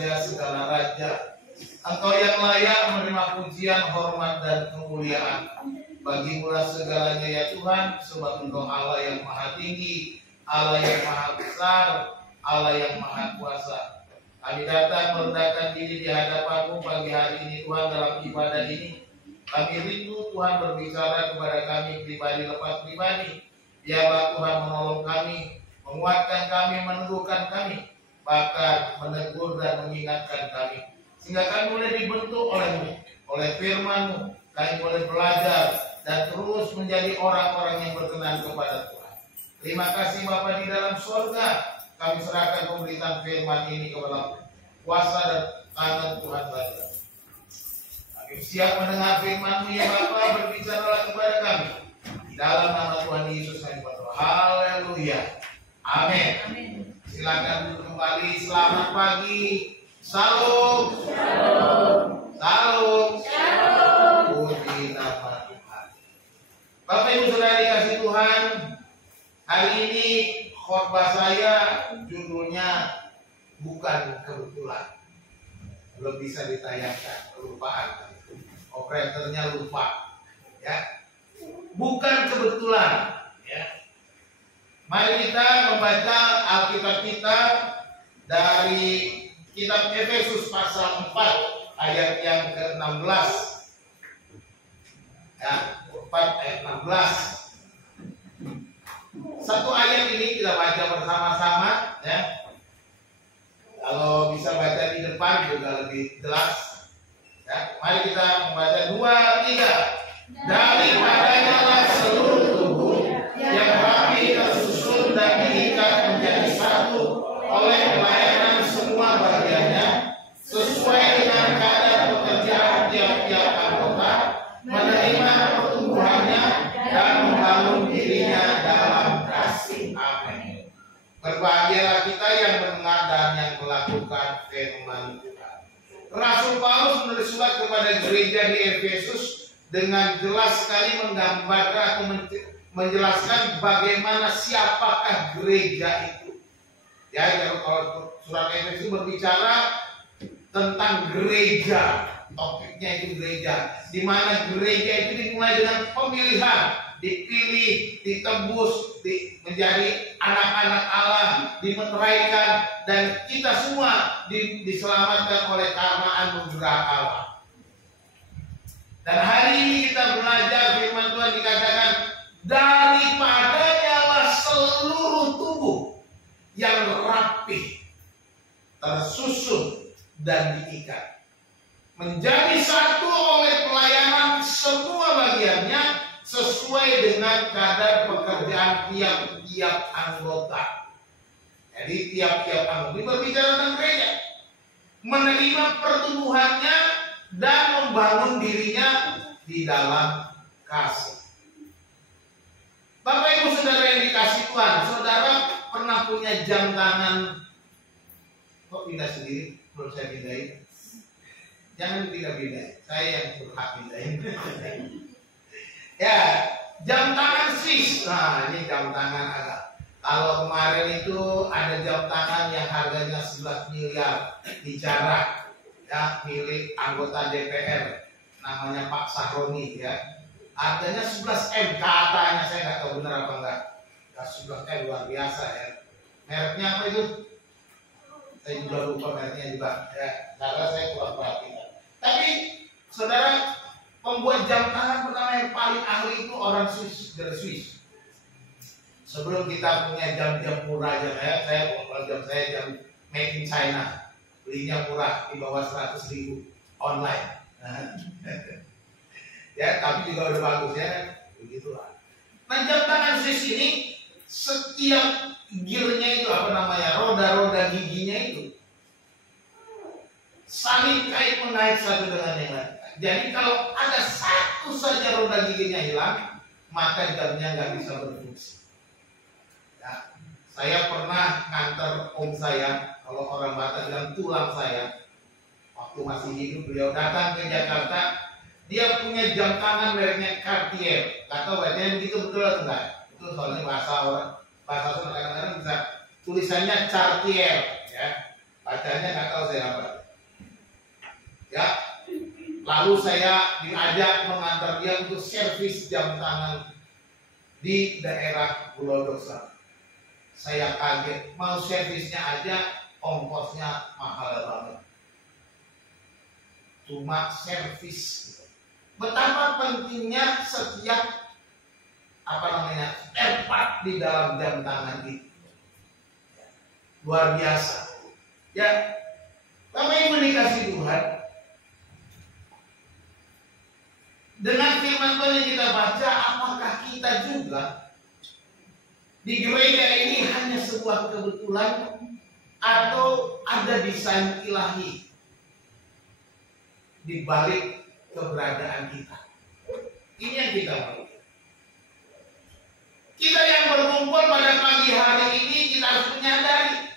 Raja segala raja. Engkau yang layak menerima pujian, hormat, dan kemuliaan. Bagimulah segalanya ya Tuhan, sebab Engkau Allah yang maha tinggi, Allah yang maha besar, Allah yang maha kuasa. Kami datang merendahkan diri di hadapan-Mu pagi hari ini Tuhan dalam ibadah ini. Kami rindu Tuhan berbicara kepada kami pribadi lepas pribadi. Biarlah Tuhan menolong kami, menguatkan kami, meneguhkan kami, bahkan menegur dan mengingatkan kami. Sehingga kami boleh dibentuk oleh-Mu, oleh firman-Mu. Kami boleh belajar dan terus menjadi orang-orang yang berkenan kepada Tuhan. Terima kasih Bapa di dalam surga. Kami serahkan pemberitaan firman ini kepada kuasa dan tangan Tuhan saja. Kami siap mendengar firman-Mu ya Bapa, berbicaralah kepada kami. Di dalam nama Tuhan Yesus kami berdoa. Haleluya. Amin. Silakan duduk kembali. Selamat pagi. Salam. Salam. Puji nama Tuhan. Bapak Ibu Saudara dikasih Tuhan, hari ini khotbah saya judulnya bukan kebetulan. Belum bisa ditayangkan, kelupaan. Operatornya lupa. Ya. Bukan kebetulan. Ya. Mari kita membaca Alkitab kita dari kitab Efesus pasal 4 ayat yang ke-16. Ya, 4 ayat 16. Satu ayat ini kita baca bersama-sama ya. Kalau bisa baca di depan juga lebih jelas. Ya, mari kita membaca 2, 3. Daripadanya lah seluruh tubuh yang rapi tersusun dan diikat menjadi satu oleh pelayanan semua bagiannya sesuai dengan kadar pekerjaan tiap-tiap anggota, menerima pertumbuhannya dan membangun dirinya dalam kasih. Amin. Berbahagialah kita yang mendengar dan yang melakukan firman Tuhan. Rasul Paulus menulis surat kepada gereja di Efesus dengan jelas sekali menggambarkan atau menjelaskan bagaimana siapakah gereja itu. Ya, kalau surat Efesus berbicara tentang gereja, topiknya itu gereja, di mana gereja itu dimulai dengan pemilihan, dipilih, ditebus, menjadi anak-anak Allah, dimeteraikan, dan kita semua diselamatkan oleh karena anugerah Allah. Dan hari ini kita belajar firman Tuhan dikatakan daripadanya lah seluruh tubuh yang rapi, tersusun dan diikat menjadi satu oleh pelayanan semua bagiannya sesuai dengan kadar pekerjaan tiap-tiap anggota. Jadi tiap-tiap anggota ini berbicara tentang gereja, menerima pertumbuhannya dan membangun dirinya di dalam kasih. Bapak Ibu Saudara yang dikasih Tuhan, saudara pernah punya jam tangan? Kok pindah sendiri? Belum saya pindahin. Jangan pindah-pindah, saya yang berhak pindahin. Ya, jam tangan Swiss. Nah, ini jam tangan ada. Kalau kemarin itu ada jam tangan yang harganya 11 miliar bicara, ya, milik anggota DPR, namanya Pak Sahroni, ya. Harganya 11 M katanya, saya nggak tahu benar apa enggak. 11 M luar biasa ya. Mereknya apa itu? Saya juga lupa mereknya juga. Ya, karena saya kurang perhatikan. Tapi saudara, pembuat jam tangan pertama yang paling ahli itu orang Swiss, dari Swiss. Sebelum kita punya jam-jam murah aja, kalau jam saya jam made in China, belinya murah di bawah 100.000 online. Ya, tapi juga udah bagus ya, begitulah. Nah, jam tangan Swiss ini setiap gearnya itu apa namanya, roda-roda giginya itu saling kait mengait satu dengan yang lain. Jadi kalau ada satu saja roda giginya hilang, maka jamnya nggak bisa berfungsi. Ya, saya pernah nganter om saya, kalau orang Batak bilang tulang saya, waktu masih hidup beliau datang ke Jakarta, dia punya jam tangan mereknya Cartier. Gak tahu bacanya begitu betul atau enggak? Itu soalnya bahasa orang kadang-kadang bisa tulisannya Cartier, ya. Pacarnya nggak tahu saya apa. Ya, lalu saya diajak mengantar dia untuk servis jam tangan di daerah Pulau Dosa. Saya kaget, mau servisnya aja ongkosnya mahal banget. Cuma servis. Betapa pentingnya setiap part di dalam jam tangan itu. Luar biasa. Ya, Bapak Ibu dikasih Tuhan. Dengan firman Tuhan yang kita baca, apakah kita juga di gereja ini hanya sebuah kebetulan atau ada desain ilahi di balik keberadaan kita? Ini yang kita mau. Kita yang berkumpul pada pagi hari ini, kita harus menyadari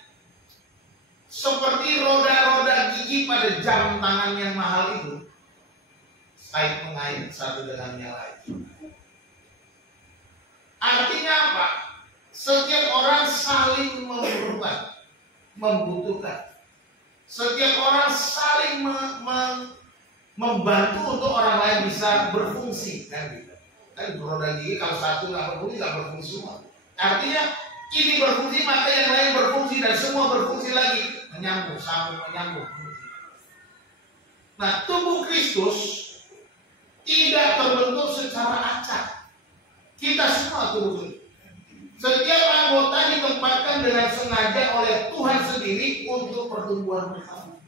seperti roda-roda gigi pada jam tangan yang mahal itu, saling mengait satu dengan yang lain. Artinya apa? Setiap orang saling membutuhkan. Setiap orang saling membantu untuk orang lain bisa berfungsi, kan gitu. Kan roda gigi kalau satu nggak berfungsi semua. Artinya ini berfungsi maka yang lain berfungsi dan semua berfungsi lagi, menyambung, sambung, menyambung. Nah, tubuh Kristus tidak terbentuk secara acak. Kita semua tubuh Kristus. Setiap anggota ditempatkan dengan sengaja oleh Tuhan sendiri untuk pertumbuhan bersama.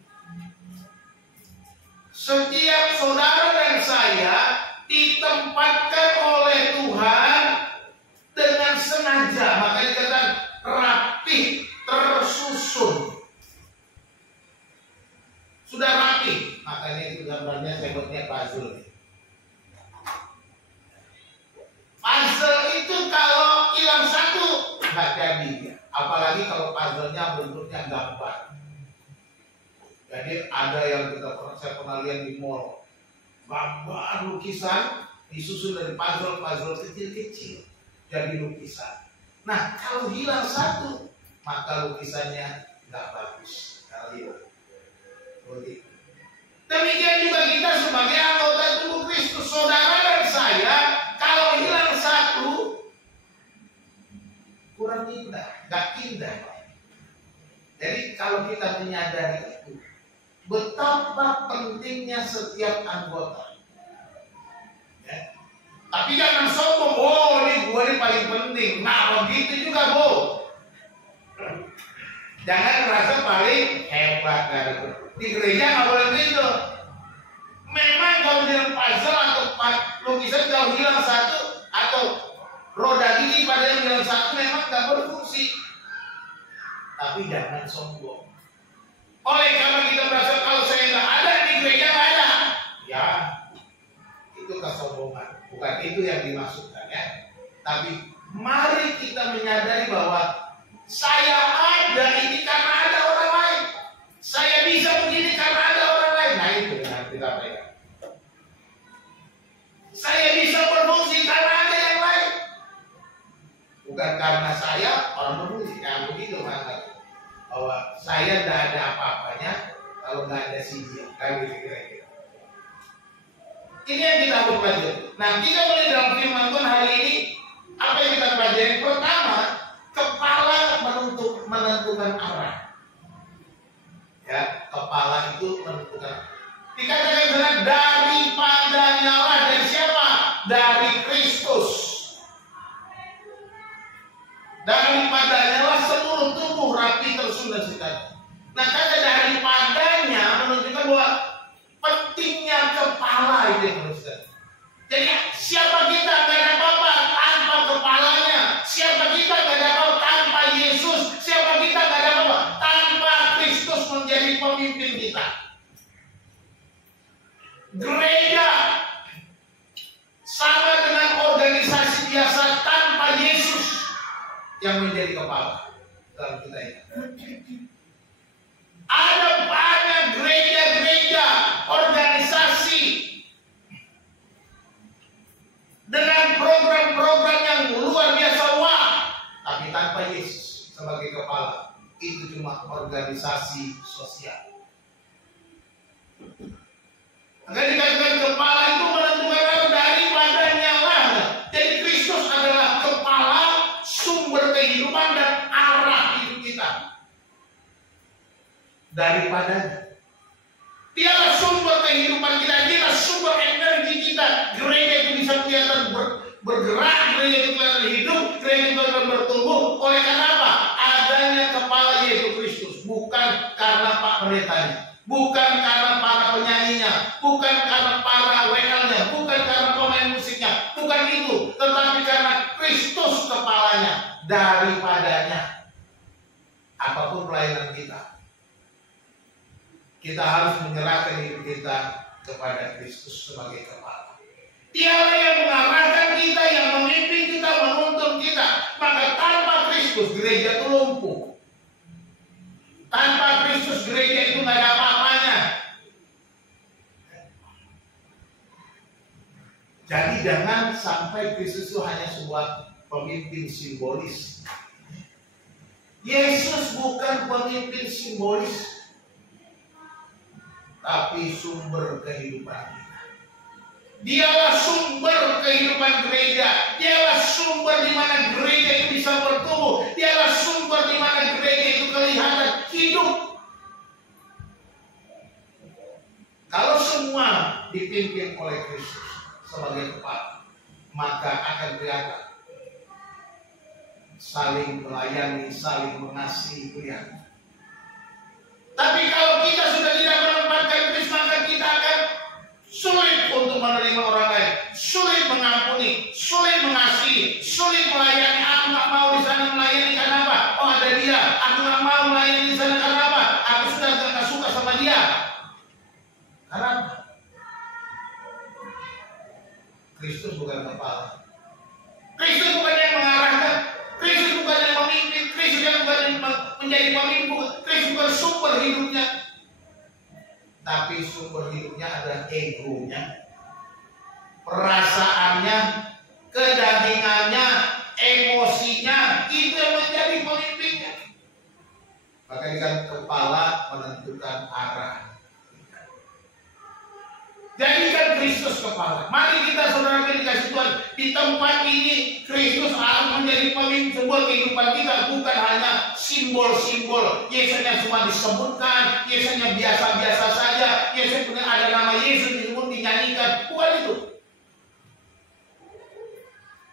Setiap saudara dan saya ditempatkan oleh Tuhan dengan sengaja, makanya dikatakan rapi, tersusun. Sudah rapi, makanya itu gambarnya sebutnya puzzle. Puzzle itu kalau hilang satu nggak jadi, apalagi kalau puzzle-nya bentuknya gambar. Jadi ada yang saya pernah lihat di mall, gambar lukisan disusun dari puzzle kecil-kecil jadi lukisan. Nah, kalau hilang satu, maka lukisannya nggak bagus. Demikian juga kita sebagai anggota tubuh Kristus, saudara dan saya, kalau hilang satu, kurang indah, nggak indah. Jadi kalau kita menyadari itu, betapa pentingnya setiap anggota. Ya. Tapi jangan sombong, oh ini gue ini paling penting. Nah begitu juga, Bu. Jangan merasa paling hebat dari di gereja, nggak boleh begitu. Memang kalau dalam puzzle atau lukisan kalau hilang satu atau roda gigi pada yang hilang satu memang nggak berfungsi. Tapi jangan sombong. Oleh karena kita merasa kalau saya nggak ada di gereja nggak ada, ya itu kesombongan. Bukan itu yang dimaksudkan ya. Tapi mari kita menyadari bahwa saya ada ini karena ada orang lain. Saya bisa begini karena ada orang lain. Nah itu yang kita pegang. Saya bisa berfungsi karena ada yang lain. Bukan karena saya orang berfungsi. Nah begitu maka bahwa saya tidak ada apa-apanya kalau nggak ada si dia. Kan kira-kira. Ini yang kita pelajari. Nah kita mulai dalam firman Tuhan hari ini apa yang kita pelajari? Pertama, kepala menentukan arah. Ya, kepala itu menentukan. Dikatakan sana daripada nyala dari siapa? Dari Kristus. Daripada nyala seluruh tubuh rapi tersusun dan seterusnya. Nah kata daripadanya menunjukkan bahwa pentingnya kepala itu yang harus. Jadi siapa kita nggak ada apa-apa tanpa kepalanya. Siapa kita nggak ada apa-apa tanpa Yesus. Siapa kita nggak ada apa-apa tanpa Kristus menjadi pemimpin kita. Gereja sama dengan organisasi biasa tanpa Yesus yang menjadi kepala dalam kita ini. Ada banyak gereja-gereja, organisasi organisasi sosial. Akan dikatakan kepala itu menentukan daripadanya lah. Jadi Kristus adalah kepala, sumber kehidupan dan arah hidup kita. Daripadanya. Dialah sumber kehidupan kita, dialah sumber energi kita. Gereja itu bisa kelihatan bergerak, gereja itu kelihatan hidup, gereja itu kelihatan bertumbuh. Oleh karena apa? Adanya kepala yaitu Kristus. Bukan karena Pak Pendetanya, bukan karena para penyanyinya, bukan karena para WL-nya, bukan karena pemain musiknya, bukan itu, tetapi karena Kristus kepalanya. Daripadanya apapun pelayanan kita harus menyerahkan hidup kita kepada Kristus sebagai kepala. Dialah yang mengarahkan kita, yang memimpin kita, menuntun kita. Maka tanpa Kristus gereja itu lumpuh. Tanpa Kristus gereja itu nggak ada apa-apanya. Jadi jangan sampai Kristus itu hanya sebuah pemimpin simbolis. Yesus bukan pemimpin simbolis, tapi sumber kehidupan kita. Dialah sumber kehidupan gereja. Dialah sumber di mana gereja itu bisa bertumbuh. Dialah sumber di mana gereja itu kelihatan hidup. Kalau semua dipimpin oleh Kristus sebagai kepala, maka akan kelihatan saling melayani, saling mengasihi, kelihatan. Tapi kalau kita sudah tidak menempatkan Kristus, maka kita akan sulit untuk menerima orang lain, sulit mengampuni, sulit mengasihi, sulit melayani. Aku nggak mau di sana melayani karena apa? Oh, ada dia. Aku nggak mau melayani di sana karena apa? Aku sudah nggak suka sama dia. Karena apa? Kristus bukan kepala. Kristus bukan yang mengarahkan. Kristus bukan yang memimpin. Kristus bukan yang menjadi pemimpin. Kristus bukan sumber hidupnya. Tapi sumber hidupnya adalah egonya, perasaannya, kedagingannya, emosinya. Itu yang menjadi pemimpinnya. Maka kan kepala menentukan arah. Jadikan Kristus kepala. Mari kita saudara dikasih Tuhan, di tempat ini Kristus harus menjadi pemimpin sebuah kehidupan kita, bukan hanya simbol-simbol. Yesusnya cuma disebutkan, Yesusnya biasa-biasa saja, Yesus punya ada nama Yesus disebut, dinyanyikan, bukan itu.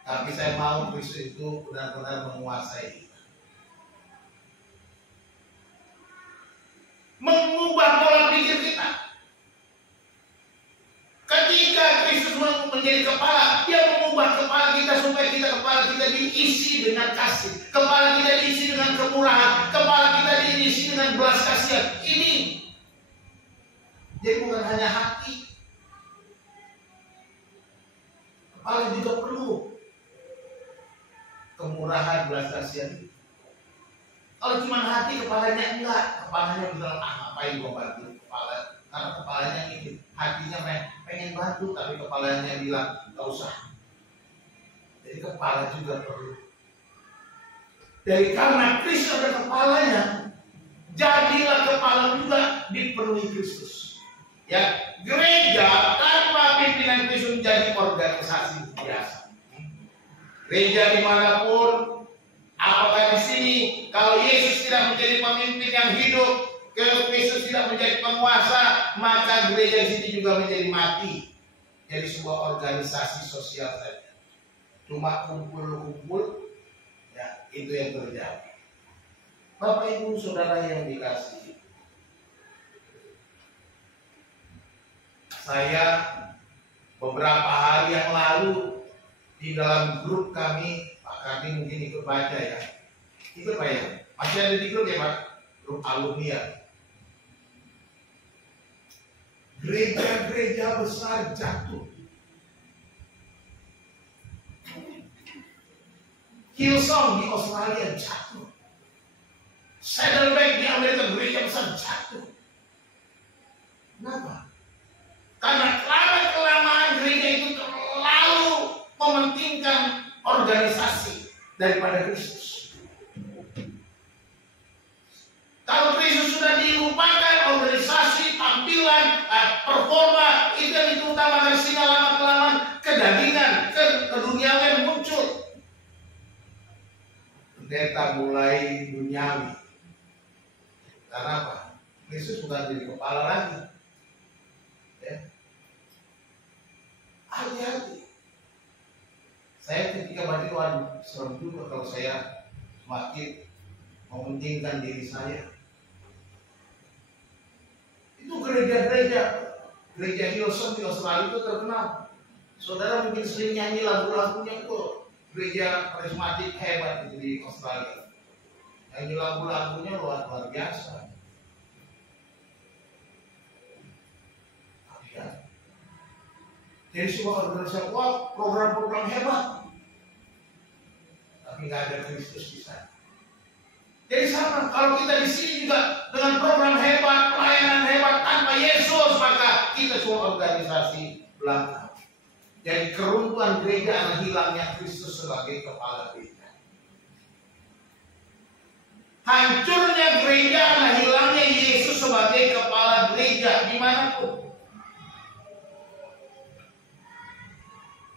Tapi saya mau Kristus itu benar-benar menguasai kita, mengubah pola pikir kita. Ketika Kristus menjadi kepala, dia mengubah kepala kita supaya kepala kita diisi dengan kasih, kepala kita diisi dengan kemurahan, kepala kita diisi dengan belas kasihan. Ini jadi bukan hanya hati, kepala juga perlu kemurahan, belas kasihan. Kalau cuma hati, kepalanya enggak, kepalanya bilang ngapain gua bantu kepala. Karena kepalanya ingin, hatinya pengen bantu, tapi kepalanya bilang gak usah. Jadi kepala juga perlu. Jadi karena Kristus ada kepalanya, jadilah kepala juga dipenuhi Kristus. Ya, gereja tanpa pimpinan Kristus menjadi organisasi biasa. Gereja dimanapun, apakah di sini, kalau Yesus tidak menjadi pemimpin yang hidup, kalau Kristus tidak menjadi penguasa, maka gereja di sini juga menjadi mati. Jadi sebuah organisasi sosial saja. Cuma kumpul-kumpul, ya itu yang terjadi. Bapak Ibu Saudara yang dikasihi, saya beberapa hari yang lalu di dalam grup kami, Pak Karni mungkin ikut baca ya. Ikut Pak ya? Masih ada di grup ya Pak? Grup alumni ya. Gereja-gereja besar jatuh. Hillsong di Australia jatuh. Saddleback di Amerika, gereja besar jatuh. Kenapa? Karena kelamaan gereja itu terlalu mementingkan organisasi daripada Kristus. Kalau Kristus sudah pendeta mulai duniawi. Karena apa? Kristus bukan jadi kepala lagi. Ya. Hati-hati. Saya ketika baca, waduh, serem juga kalau saya semakin mementingkan diri saya. Itu gereja Hillsong di Australia itu terkenal. Saudara mungkin sering nyanyi lagu-lagunya itu gereja karismatik hebat itu di Australia. Nyanyi lagu-lagunya luar biasa. Ya. Jadi semua organisasi, wah, program-program hebat, tapi nggak ada Kristus di sana. Jadi sama, kalau kita di sini juga dengan program hebat, pelayanan hebat tanpa Yesus, maka kita cuma organisasi belaka. Jadi keruntuhan gereja adalah hilangnya Kristus sebagai kepala gereja. Hancurnya gereja adalah hilangnya Yesus sebagai kepala gereja dimanapun.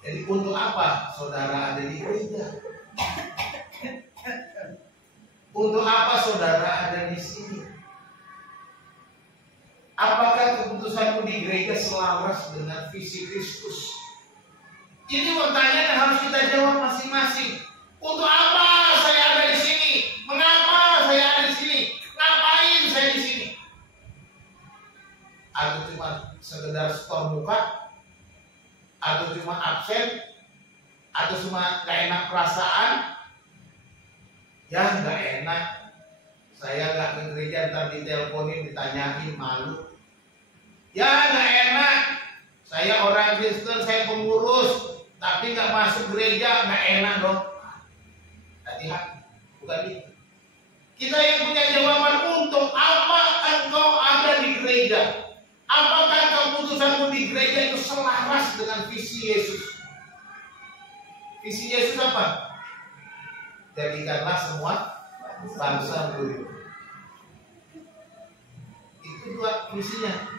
Jadi untuk apa saudara ada di gereja? Untuk apa saudara ada di sini? Apakah keputusanmu di gereja selaras dengan visi Kristus? Ini pertanyaan yang harus kita jawab masing-masing. Untuk apa saya ada di sini? Mengapa saya ada di sini? Ngapain saya di sini? Atau cuma sekedar store muka? Atau cuma absen? Atau cuma gak enak perasaan? Ya gak enak. Saya gak ke gereja, ntar diteleponin, ditanyain, malu. Ya gak enak. Saya orang Kristen, saya pengurus, tapi gak masuk gereja, gak enak dong. Hati-hati, bukan itu. Kita yang punya jawaban, untuk apa engkau ada di gereja? Apakah keputusanmu di gereja itu selaras dengan visi Yesus? Visi Yesus apa? Jadikanlah semua bangsa murid. Itu dua visinya.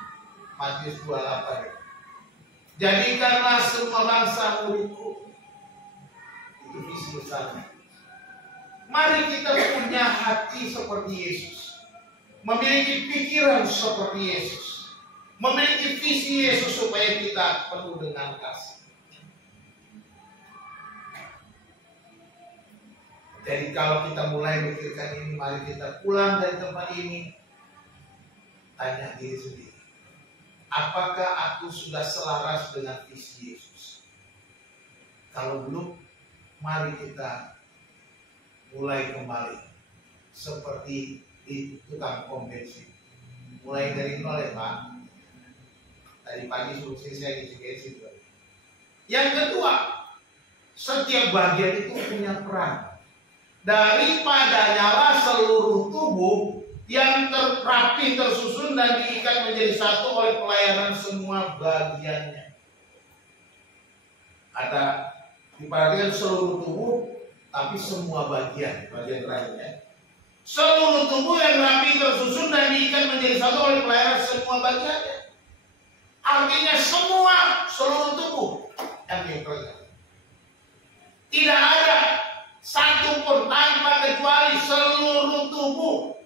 Matius 28. Jadikanlah semua bangsa muridku. Itu visi besarnya. Mari kita punya hati seperti Yesus, memiliki pikiran seperti Yesus, memiliki visi Yesus supaya kita penuh dengan kasih. Jadi kalau kita mulai mikirkan ini, mari kita pulang dari tempat ini, tanya diri sendiri, apakah aku sudah selaras dengan visi Yesus? Kalau belum, mari kita mulai kembali seperti di tukang pom bensin. Mulai dari nol ya Pak. Tadi pagi suruh saya isi bensin. Yang kedua, setiap bagian itu punya peran. Daripada nyala seluruh tubuh yang rapi, tersusun dan diikat menjadi satu oleh pelayanan semua bagiannya. Ada diperhatikan seluruh tubuh, tapi semua bagian terakhirnya. Seluruh tubuh yang rapi, tersusun dan diikat menjadi satu oleh pelayanan semua bagiannya. Artinya semua, seluruh tubuh yang diikat. Tidak ada satu pun tanpa kecuali seluruh tubuh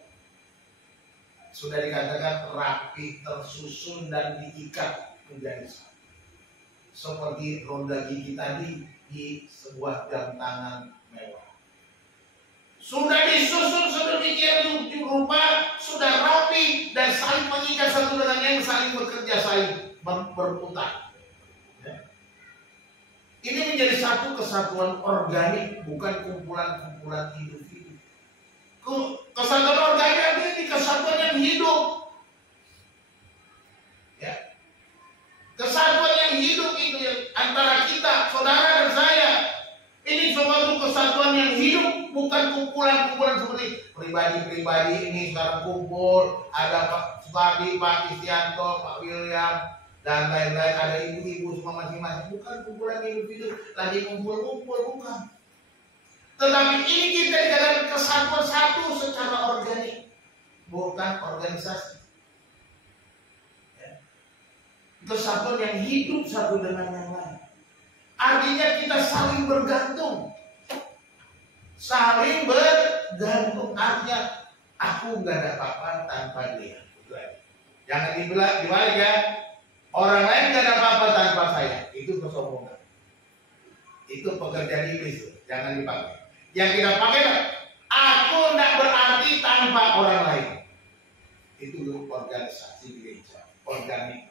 sudah dikatakan rapi, tersusun dan diikat menjadi satu. Seperti ronda gigi tadi di sebuah jam tangan mewah. Sudah disusun sedemikian rupa, sudah rapi dan saling mengikat satu dengan yang saling bekerja, saling berputar. Ini menjadi satu kesatuan organik, bukan kumpulan-kumpulan individu. Kesatuan organik ini kesatuan yang hidup. Ya. Kesatuan yang hidup itu antara kita, saudara dan saya. Ini suatu kesatuan yang hidup, bukan kumpulan-kumpulan seperti pribadi-pribadi ini sekarang kumpul, ada Pak Supardi, Pak Istianto, Pak William, dan lain-lain, ada ibu-ibu semua masing-masing. Bukan kumpulan individu lagi kumpul-kumpul, bukan. Tetapi ini kita dikatakan kesatuan satu secara organik, bukan organisasi. Ya. Kesatuan yang hidup satu dengan yang lain. Artinya kita saling bergantung, Saling bergantung, artinya aku nggak ada apa-apa tanpa dia. Jangan dibilang dibalik ya. Orang lain nggak ada apa-apa tanpa saya. Itu kesombongan. Itu pekerjaan iblis. Jangan dipakai. Yang kita pakai, aku nggak berarti tanpa orang lain. Itu organisasi gereja, organik.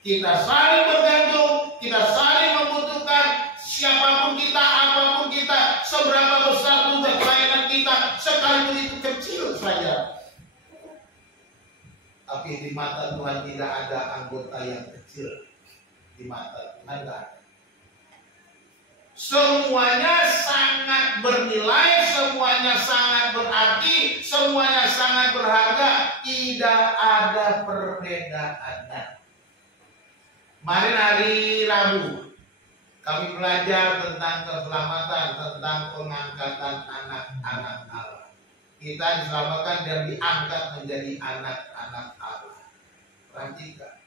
Kita saling bergantung, kita saling membutuhkan. Siapapun kita, apapun kita, seberapa besar tugas pelayanan kita, sekalipun itu kecil saja. Tapi di mata Tuhan tidak ada anggota yang kecil. Di mata Tuhan tidak ada. Semuanya sangat bernilai, semuanya sangat berarti, semuanya sangat berharga. Tidak ada perbedaannya. Kemarin hari Rabu kami belajar tentang keselamatan, tentang pengangkatan anak-anak Allah. Kita diselamatkan dan diangkat menjadi anak-anak Allah. Perhatikan.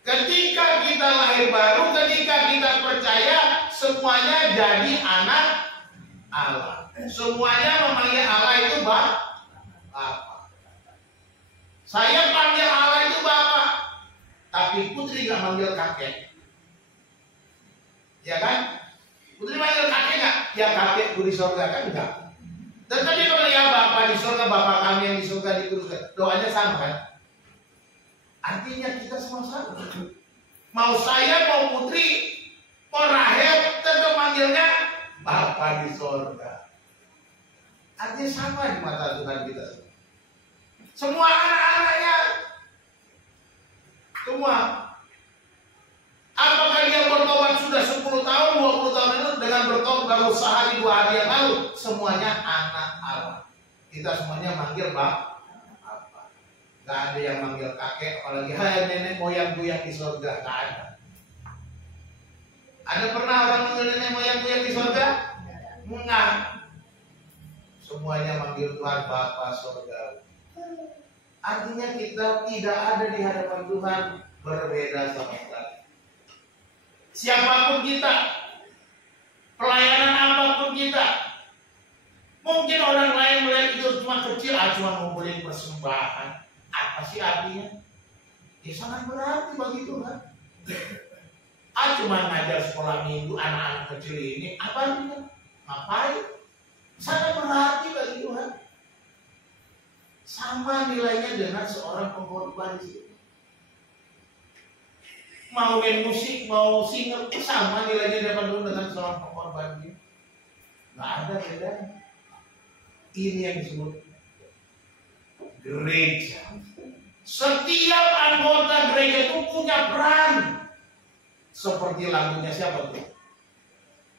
Ketika kita lahir baru, ketika kita percaya, semuanya jadi anak Allah. Semuanya memanggil Allah itu Bapa. Saya panggil Allah itu Bapa. Tapi Putri gak manggil kakek. Ya kan? Putri manggil kakek gak? Ya kakekku di surga kan enggak. Dan tadi kalau ya Bapa di surga, Bapa kami yang di surga dikuduskan. Doanya sama kan? Artinya kita semua sama. Mau saya, mau Putri, mau Rahel, tetap manggilnya Bapa di surga. Artinya sama di mata Tuhan kita semua. Semua anak-anaknya. Semua. Apakah dia bertobat sudah 10 tahun, 20 tahun itu dengan bertobat baru sehari 2 hari yang lalu? Semuanya anak Allah. Kita semuanya manggil Bapa. Gak ada yang manggil kakek, apalagi hai nenek moyangku yang di surga. Gak ada. Ada pernah orang manggil nenek moyangku yang di surga? Enggak. Semuanya manggil Tuhan Bapa surga. Artinya kita tidak ada di hadapan Tuhan berbeda sama sekali. Siapapun kita, pelayanan apapun kita, mungkin orang lain melihat itu cuma kecil, cuma ngumpulin persembahan. Apa sih artinya? Ya sangat berarti bagi Tuhan. Cuma ngajar sekolah minggu anak-anak kecil ini, apa artinya? Ngapain? Sangat berarti bagi Tuhan. Sama nilainya dengan seorang pengkhotbah di situ. Mau main musik, mau singer, sama nilainya dengan seorang pengkhotbah ini. Nggak ada bedanya. Ini yang disebut gereja. Setiap anggota gereja itu punya peran. Seperti lagunya siapa tuh?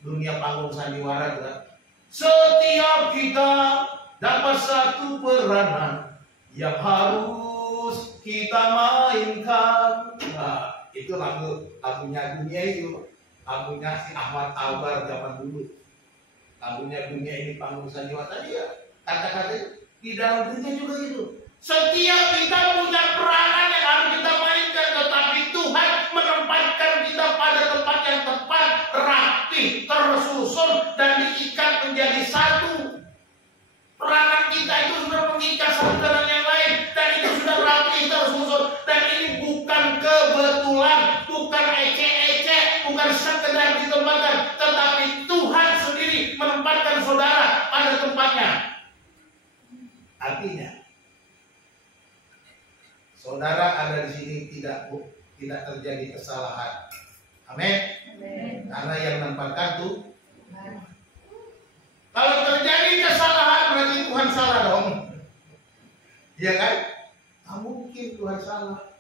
Dunia Panggung Sandiwara juga. Setiap kita dapat satu peranan yang harus kita mainkan. Nah, itu lagunya dunia itu. Lagunya si Ahmad Albar zaman dulu. Lagunya dunia ini Panggung Sandiwara tadi ya. Kata-kata di dalam gereja juga itu. Setiap kita punya peranan yang harus kita mainkan, tetapi Tuhan menempatkan kita pada tempat yang tepat, rapi, tersusun, dan diikat menjadi satu. Peranan kita itu sudah mengikat satu dengan yang lain, dan itu sudah rapi, tersusun, dan ini bukan kebetulan, bukan ece-ece, bukan sekedar ditempatkan, tetapi Tuhan sendiri menempatkan saudara pada tempatnya. Artinya, saudara ada di sini tidak terjadi kesalahan. Amin. Karena yang menempatkan tuh. Kalau terjadi kesalahan berarti Tuhan salah dong. Iya kan? Tak mungkin Tuhan salah.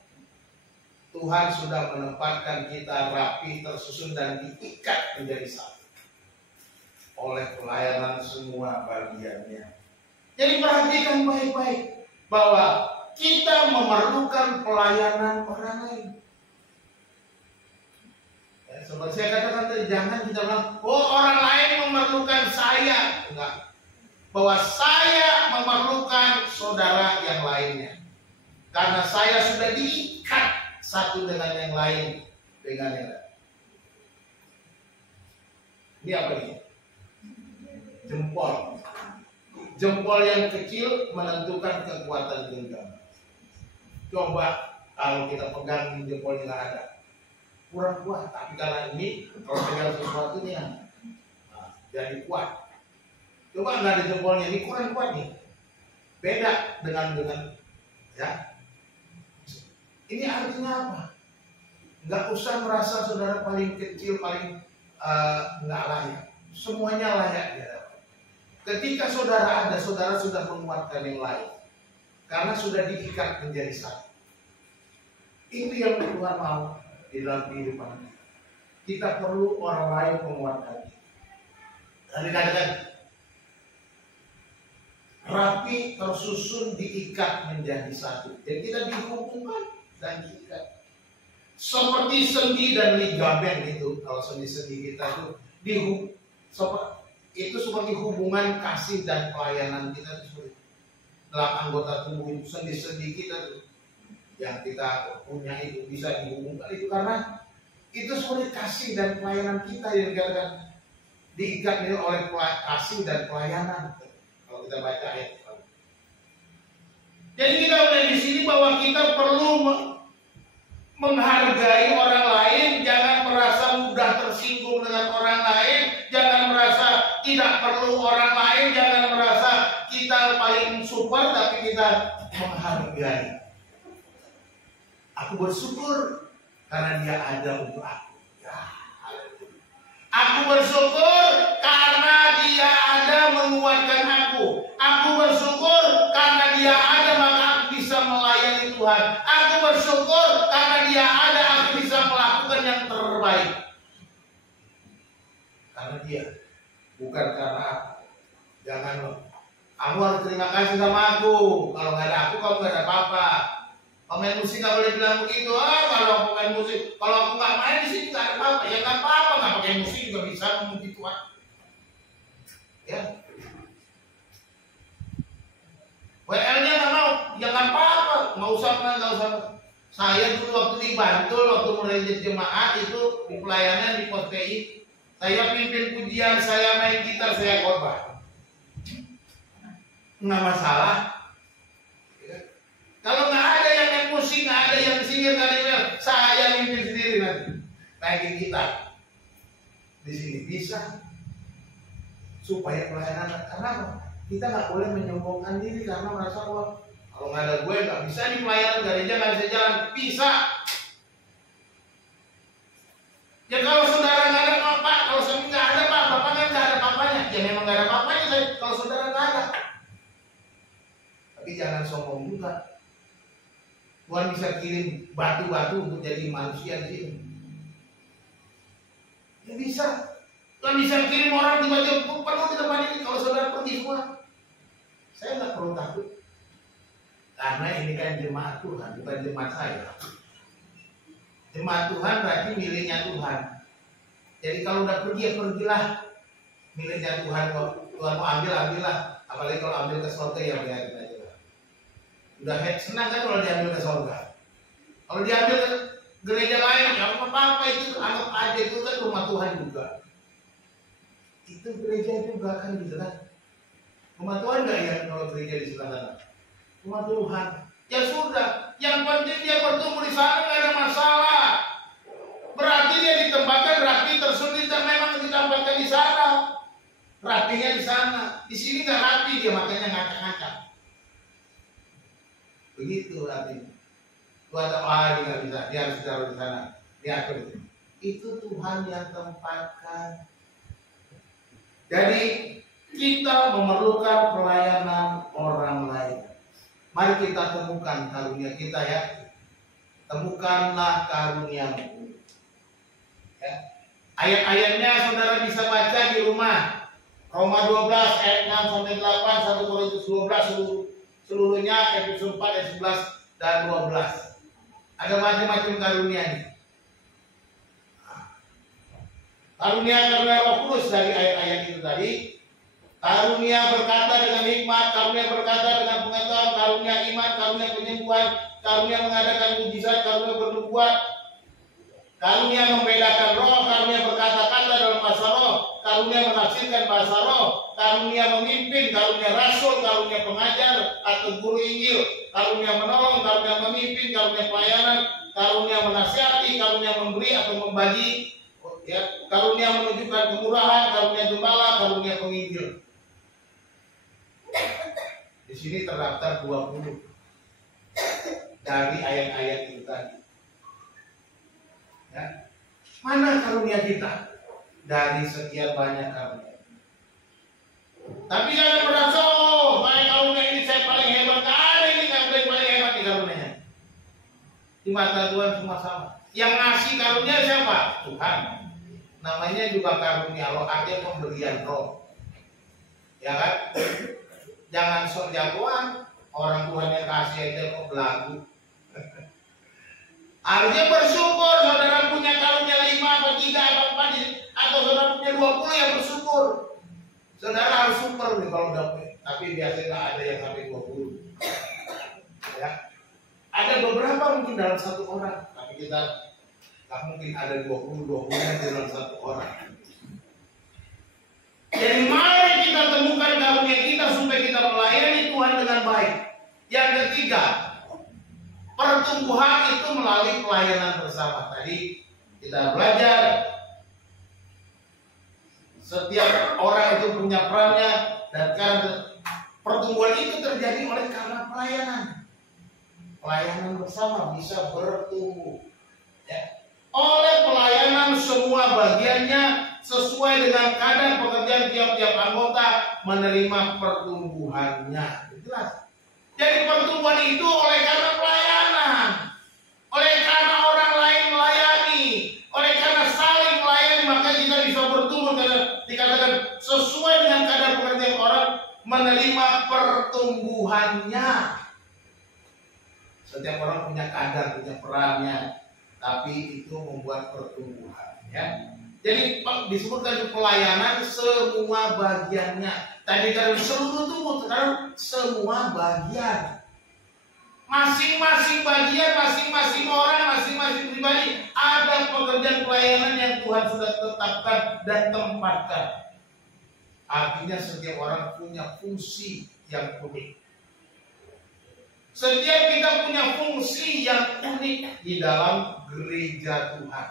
Tuhan sudah menempatkan kita rapi, tersusun dan diikat menjadi satu oleh pelayanan semua bagiannya. Jadi perhatikan baik-baik bahwa kita memerlukan pelayanan orang lain. Ya, seperti saya katakan tadi, jangan kita bilang, oh orang lain memerlukan saya. Enggak. Bahwa saya memerlukan saudara yang lainnya. Karena saya sudah diikat satu dengan yang lain. Dengan yang lain. Ini apa ini? Jempol. Jempol yang kecil menentukan kekuatan genggam. Coba kalau kita pegang jempolnya nggak ada, kurang kuat. Tapi karena ini kalau pegang sesuatu nih, jadi kuat. Coba nggak ada jempolnya, ini kurang kuat nih. Beda dengan ya. Ini artinya apa? Nggak usah merasa saudara paling kecil, paling nggak layak. Semuanya layak ya. Ketika saudara ada, saudara sudah menguatkan yang lain. Karena sudah diikat menjadi satu. Itu yang Tuhan mau di dalam kehidupan kita. Kita perlu orang lain menguatkan kita. Tadi katakan, rapi tersusun diikat menjadi satu. Dan kita dihubungkan dan diikat. Seperti sendi dan ligamen itu. Kalau sendi-sendi kita itu itu seperti hubungan kasih dan pelayanan kita itu. Dalam anggota tubuh itu, sendi-sendi kita tuh yang kita punya itu bisa dihubungkan itu karena itu seperti kasih dan pelayanan kita yang dikatakan diikat oleh kasih dan pelayanan. Kalau kita baca ayat. Jadi kita udah di sini bahwa kita perlu menghargai orang lain, jangan merasa mudah tersinggung dengan orang lain, jangan merasa tidak perlu orang lain, jangan merasa kita paling super, tapi kita menghargai. Aku bersyukur karena dia ada untuk aku. Ya, aku bersyukur karena dia ada menguatkan aku. Aku bersyukur karena dia ada maka aku bisa melayani Tuhan. Aku bersyukur karena dia ada aku bisa melakukan yang terbaik. Karena dia, bukan karena aku. Jangan kamu harus terima kasih sama aku. Kalau nggak ada aku, kamu nggak ada apa-apa. Pemain musik nggak boleh bilang begitu. Kalau pemain musik, kalau aku nggak main di sini nggak ada apa-apa. Ya nggak apa-apa, nggak pakai musik juga bisa memuji Tuhan. Ya. WL-nya nggak mau, ya nggak apa-apa. Nggak usah. Saya dulu waktu di Bantul, waktu mulai jadi jemaat itu di pelayanan di Pos PI, saya pimpin pujian, saya main gitar, saya khotbah. Nggak masalah. Kalau nggak ada yang main musik, nggak ada yang singir, nggak ada yang saya mimpin sendiri nanti. Naikin kita di sini bisa supaya pelayanan. Karena kita nggak boleh menyombongkan diri karena merasa bahwa kalau nggak ada gue nggak bisa di pelayanan, gereja nggak bisa jalan. Bisa. Ya kalau saudara nggak ada apa, kalau saya nggak ada pak, bapak kan nggak ada papanya. Ya memang nggak ada papanya saya. Kalau saudara nggak ada. Tapi jangan sombong juga. Tuhan bisa kirim batu-batu untuk jadi manusia di sini. Ya bisa. Tuhan bisa kirim orang tiba-tiba penuh di tempat ini. Kalau saudara pergi semua, saya nggak perlu takut. Karena ini kan jemaat Tuhan, bukan jemaat saya. Jemaat Tuhan berarti miliknya Tuhan. Jadi kalau udah pergi ya pergilah. Miliknya Tuhan. Kalau Tuhan mau ambillah. Apalagi kalau ambil ke surga ya biarin aja. Udah senang kan kalau diambil ke surga. Kalau diambil ke gereja lain, ya apa-apa itu anggap aja itu kan rumah Tuhan juga. Itu gereja juga kan gitu kan. Rumah Tuhan nggak ya kalau gereja di sebelah sana? Rumah Tuhan. Ya sudah, yang penting dia bertumbuh di sana nggak ada masalah. Berarti dia ditempatkan rapi tersulit dan memang ditempatkan di sana. Rapinya di sana. Di sini nggak rapi dia makanya ngacak-ngacak. Begitu artinya. Tuhan dia nggak bisa, dia harus taruh di sana. Dia atur itu. Itu Tuhan yang tempatkan. Jadi kita memerlukan pelayanan orang lain. Mari kita temukan karunia kita ya. Temukanlah karuniamu. Ya. Ayat-ayatnya saudara bisa baca di rumah. Roma 12 ayat 6 sampai 8, 1 Korintus 12 seluruhnya, Efesus 4 ayat 11 dan 12. Ada macam-macam karunia ini. Karunia Roh Kudus dari ayat-ayat itu tadi. Karunia berkata dengan hikmat, karunia berkata dengan pengetahuan, karunia iman, karunia penyembuhan, karunia mengadakan mujizat, karunia bernubuat, karunia membedakan roh, karunia berkata-kata dalam bahasa roh, karunia menafsirkan bahasa roh, karunia memimpin, karunia rasul, karunia pengajar atau guru Injil, karunia menolong, karunia memimpin, karunia pelayanan, karunia menasihati, karunia memberi atau membagi, ya, karunia menunjukkan kemurahan, karunia gembala, karunia penginjil. Di sini terdaftar 20 dari ayat-ayat itu tadi. Ya. Mana karunia kita? Dari sekian banyak karunia. Tapi jangan merasa, oh, karunia ini saya paling hebat. Ada ini yang paling hebat di karunianya. Di mata Tuhan semua sama. Yang ngasih karunia siapa? Tuhan. Namanya juga karunia roh, artinya pemberian roh. Ya kan? Jangan sok jagoan. Orang Tuhan yang kasih aja kok belagu. Artinya bersyukur. Saudara punya karunia 5 atau 3 atau 4 atau saudara punya 20 yang bersyukur. Saudara harus super nih kalau dapat. Tapi biasanya nggak ada yang sampai 20. Ya. Ada beberapa mungkin dalam satu orang. Tapi kita nggak mungkin ada 20 dalam satu orang. Jadi mari kita temukan karunia kita supaya kita melayani Tuhan dengan baik. Yang ketiga, pertumbuhan itu melalui pelayanan bersama. Tadi kita belajar setiap orang itu punya perannya, dan karena pertumbuhan itu terjadi oleh karena pelayanan. Pelayanan bersama bisa bertumbuh. Ya. Oleh pelayanan semua bagiannya sesuai dengan kadar pekerjaan tiap-tiap anggota menerima pertumbuhannya. Jelas. Jadi pertumbuhan itu oleh karena pelayanan, oleh karena orang lain melayani, oleh karena saling melayani, maka kita bisa bertumbuh. Karena dikatakan sesuai dengan kadar pekerjaan orang menerima pertumbuhannya. Setiap orang punya kadar, punya perannya, tapi itu membuat pertumbuhan. Ya. Jadi disebutkan pelayanan semua bagiannya. Tadi kan seluruh tubuh, sekarang semua bagian. Masing-masing bagian, masing-masing orang, masing-masing pribadi ada pekerjaan pelayanan yang Tuhan sudah tetapkan dan tempatkan. Artinya setiap orang punya fungsi yang unik. Setiap kita punya fungsi yang unik di dalam gereja Tuhan,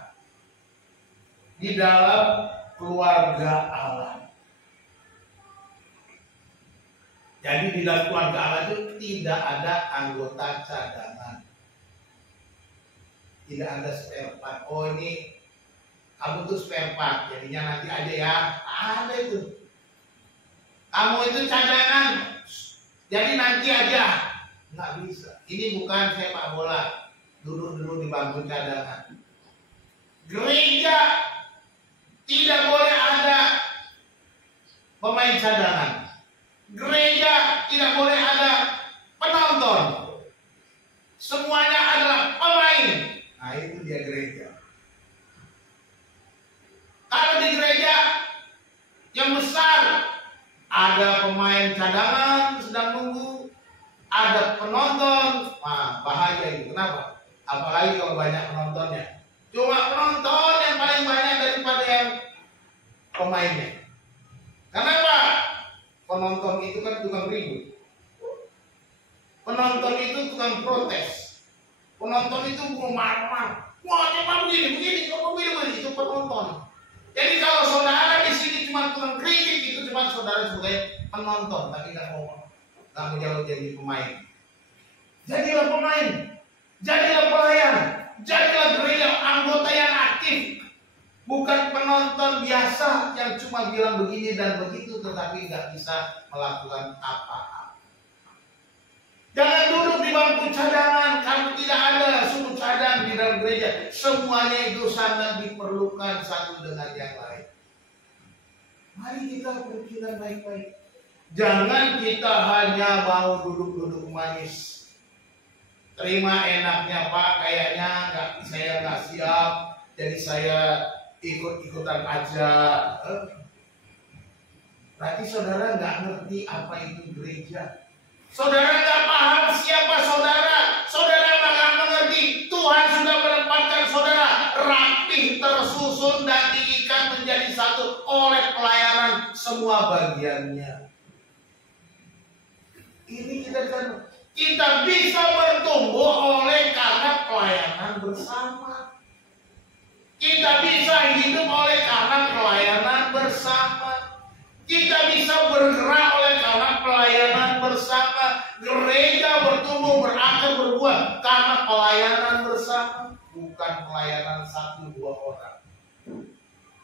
di dalam keluarga Allah. Jadi di dalam keluarga Allah itu tidak ada anggota cadangan, tidak ada spare part. Oh ini kamu tuh spare part, jadinya nanti aja ya. Ada itu. Kamu itu cadangan, jadi nanti aja. Nggak bisa. Ini bukan sepak bola, duduk-duduk di bangku cadangan. Gereja tidak boleh ada pemain cadangan. Gereja tidak boleh ada penonton. Semuanya adalah pemain. Nah itu dia gereja. Kalau di gereja yang besar ada pemain cadangan sedang nunggu, ada penonton. Wah bahaya itu. Kenapa? Apalagi kalau banyak penontonnya. Cuma penonton yang paling banyak daripada yang pemainnya. Kenapa? Penonton itu kan tukang ribut. Penonton itu tukang protes. Penonton itu mau marah-marah. Wah, cepat begini, itu penonton. Jadi kalau saudara di sini cuma tukang kritik, itu cuma saudara sebagai penonton, tapi nggak mau jauh jadi pemain. Jadilah pemain, jadilah pelayan, jadilah gereja anggota yang aktif. Bukan penonton biasa yang cuma bilang begini dan begitu tetapi nggak bisa melakukan apa-apa. Jangan duduk di bangku cadangan, kamu tidak ada sumber cadang di dalam gereja. Semuanya itu sangat diperlukan satu dengan yang lain. Mari kita berpikir baik-baik. Jangan kita hanya mau duduk-duduk manis. Terima enaknya Pak, kayaknya saya nggak siap, jadi saya ikut-ikutan aja. Berarti saudara nggak ngerti apa itu gereja. Saudara nggak paham siapa saudara. Saudara nggak mengerti Tuhan sudah menempatkan saudara rapih, tersusun dan diikat menjadi satu oleh pelayanan semua bagiannya. Ini kita bisa bertumbuh oleh karena pelayanan bersama. Kita bisa hidup oleh karena pelayanan bersama. Kita bisa bergerak oleh karena pelayanan bersama. Gereja bertumbuh, berakar, berbuah karena pelayanan bersama. Bukan pelayanan 1-2 orang.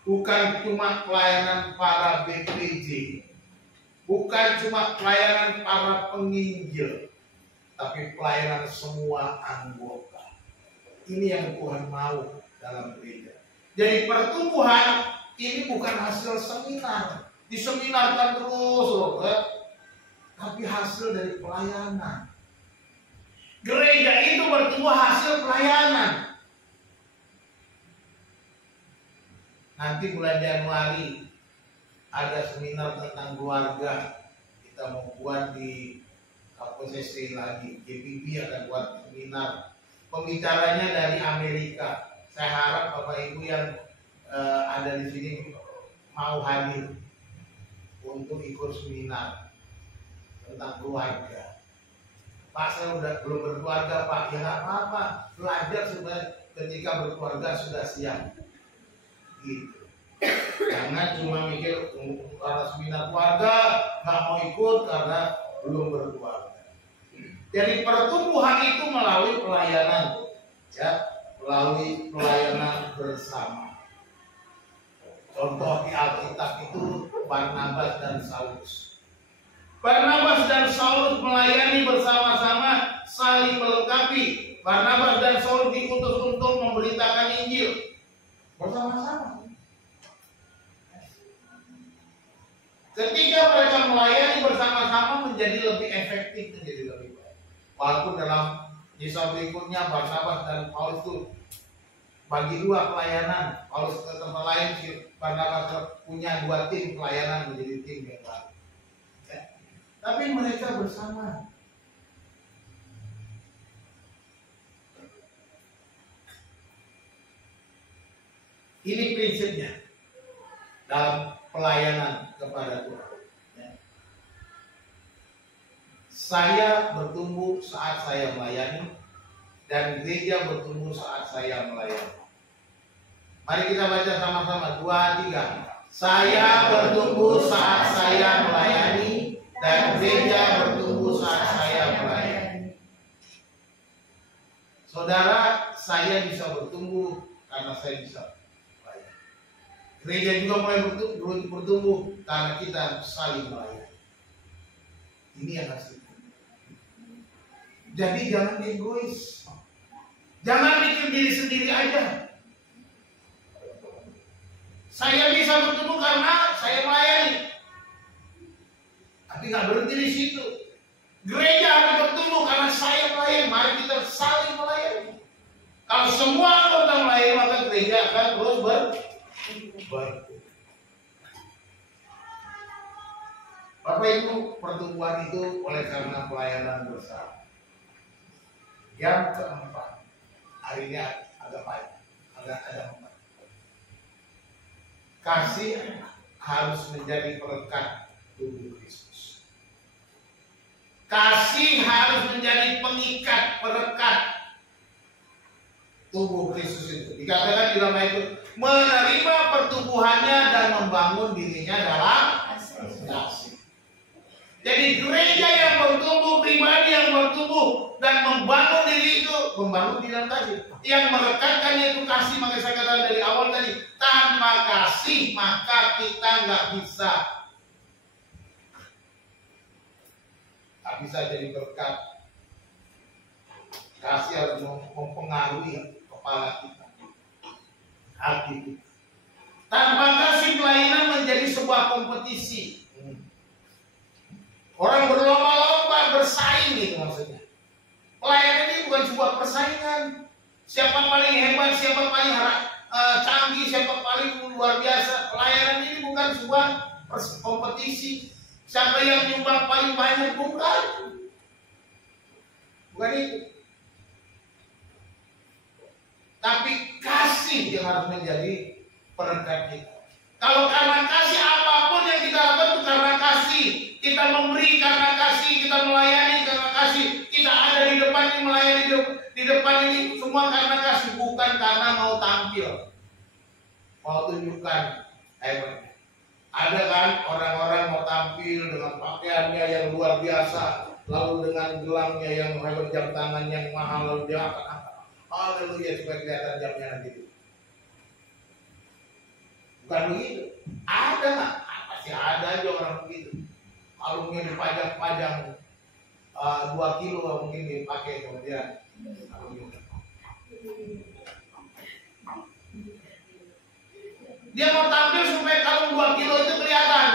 Bukan cuma pelayanan para BPJ. Bukan cuma pelayanan para penginjil, tapi pelayanan semua anggota. Ini yang Tuhan mau dalam gereja. Jadi pertumbuhan ini bukan hasil seminar, diseminarkan terus loh, tapi hasil dari pelayanan. Gereja itu bertumbuh hasil pelayanan. Nanti bulan Januari ada seminar tentang keluarga. Kita mau buat di KPCC lagi. JPB akan buat seminar. Pembicaranya dari Amerika. Saya harap Bapak Ibu yang ada di sini mau hadir untuk ikut seminar tentang keluarga. Pak, saya belum berkeluarga, Pak. Ya nggak apa-apa. Belajar supaya ketika berkeluarga sudah siap. Gitu. Jangan cuma mikir karena seminar keluarga nggak mau ikut karena belum berkeluarga. Jadi pertumbuhan itu melalui pelayanan, ya, melalui pelayanan bersama. Contoh di Alkitab itu Barnabas dan Saulus. Barnabas dan Saulus melayani bersama-sama, saling melengkapi. Barnabas dan Saulus diutus untuk memberitakan Injil bersama-sama. Ketika mereka melayani bersama-sama menjadi lebih efektif, menjadi lebih baik. Walaupun dalam kisah berikutnya Barnabas dan Paulus itu bagi 2 pelayanan. Paulus ke tempat lain, Barnabas punya 2 tim pelayanan menjadi tim yang baru. Ya. Tapi mereka bersama. Ini prinsipnya dalam pelayanan kepada Tuhan. Ya. Saya bertumbuh saat saya melayani dan gereja bertumbuh saat saya melayani. Mari kita baca sama-sama 2, 3. Saya bertumbuh saat saya melayani dan gereja bertumbuh saat saya melayani. Saudara, saya bisa bertumbuh karena saya bisa melayani. Gereja juga mulai bertumbuh karena kita saling melayani. Ini yang harus kita. Jadi jangan egois. Jangan mikir diri sendiri aja. Saya bisa bertumbuh karena saya melayani. Tapi nggak berhenti di situ. Gereja harus bertumbuh karena saya melayani. Mari kita saling melayani. Kalau semua anggota melayani, maka gereja akan terus bertumbuh. Bapak Ibu, pertumbuhan itu oleh karena pelayanan bersama. Yang keempat, hari ini agak baik, ada 4. Kasih harus menjadi perekat tubuh Kristus. Kasih harus menjadi pengikat, perekat tubuh Kristus itu. Dikatakan di dalam ayat itu, menerima pertumbuhannya dan membangun dirinya dalam kasih. Jadi gereja yang bertumbuh, pribadi yang bertumbuh dan membangun diri itu, membangun di dalam kasih. Yang merekatkannya itu kasih, maka saya katakan dari awal tadi, tanpa kasih maka kita nggak bisa jadi berkat. Kasih harus mempengaruhi kepala kita, hati kita. Tanpa kasih pelayanan menjadi sebuah kompetisi. Orang berlomba-lomba, bersaing gitu maksudnya. Pelayanan ini bukan sebuah persaingan. Siapa paling hebat, siapa paling canggih, siapa paling luar biasa. Pelayanan ini bukan sebuah kompetisi. Siapa yang nyumbang paling banyak, bukan. Bukan itu. Tapi kasih yang harus menjadi perekat kita. Kalau karena kasih, apapun yang kita lakukan itu karena kasih. Kita memberi karena kasih, kita melayani karena kasih. Kita ada di depan ini, melayani di depan ini semua karena kasih, bukan karena mau tampil, mau tunjukkan. Ada kan orang-orang mau tampil dengan pakaiannya yang luar biasa, lalu dengan gelangnya yang hebat, jam tangan yang mahal, lalu dia akan angkat. Haleluya, supaya kelihatan jamnya nanti. Bukan begitu. Ada nggak? Pasti ada aja orang begitu. Kalungnya dipajang-pajang 2 kilo mungkin dipakai kemudian. Dia mau tampil supaya kalung 2 kilo itu kelihatan.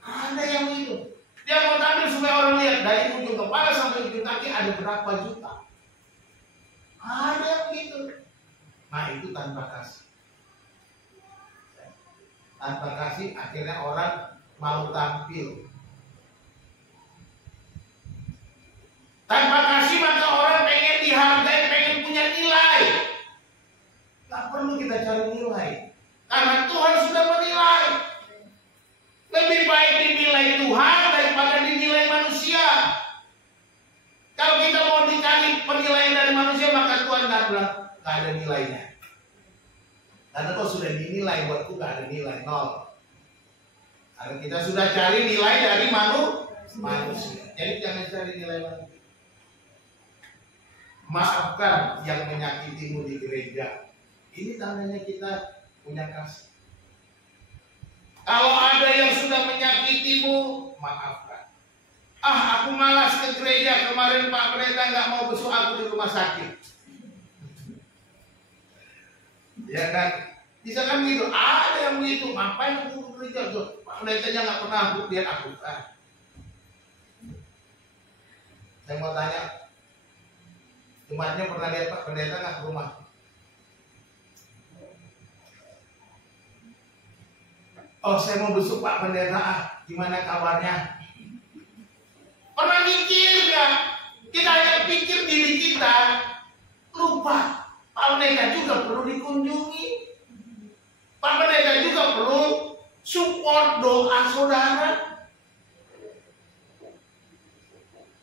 Ada yang begitu. Dia mau tampil supaya orang lihat dari ujung kepala sampai ujung kaki ada berapa juta. Ada yang begitu. Nah, itu tanpa kasih. Tanpa kasih akhirnya orang mau tampil. Tanpa kasih maka orang pengen dihargai, pengen punya nilai. Tak perlu kita cari nilai, karena Tuhan sudah menilai. Lebih baik dinilai Tuhan daripada dinilai manusia. Kalau kita mau dicari penilaian dari manusia, maka Tuhan akan bilang gak ada nilainya. Karena kau sudah dinilai, buatku gak ada nilai, nol. Karena kita sudah cari nilai dari manusia. Jadi jangan cari nilai manusia. Maafkan yang menyakitimu di gereja. Ini tandanya kita punya kasih. Kalau ada yang sudah menyakitimu, maafkan. Aku malas ke gereja, kemarin Pak Pendeta nggak mau besok aku di rumah sakit. Ya kan? Bisa kan gitu? Ada yang begitu. Ngapain aku ke gereja? Pak Pendetanya nggak pernah lihat aku. Saya mau tanya, jemaatnya pernah lihat Pak Pendeta nggak ke rumah? Oh, saya mau besok Pak Pendeta, gimana kabarnya? Pernah mikir nggak? Kita hanya pikir diri kita, lupa Pak Pendeta juga perlu dikunjungi. Pak Pendeta juga perlu support doa saudara.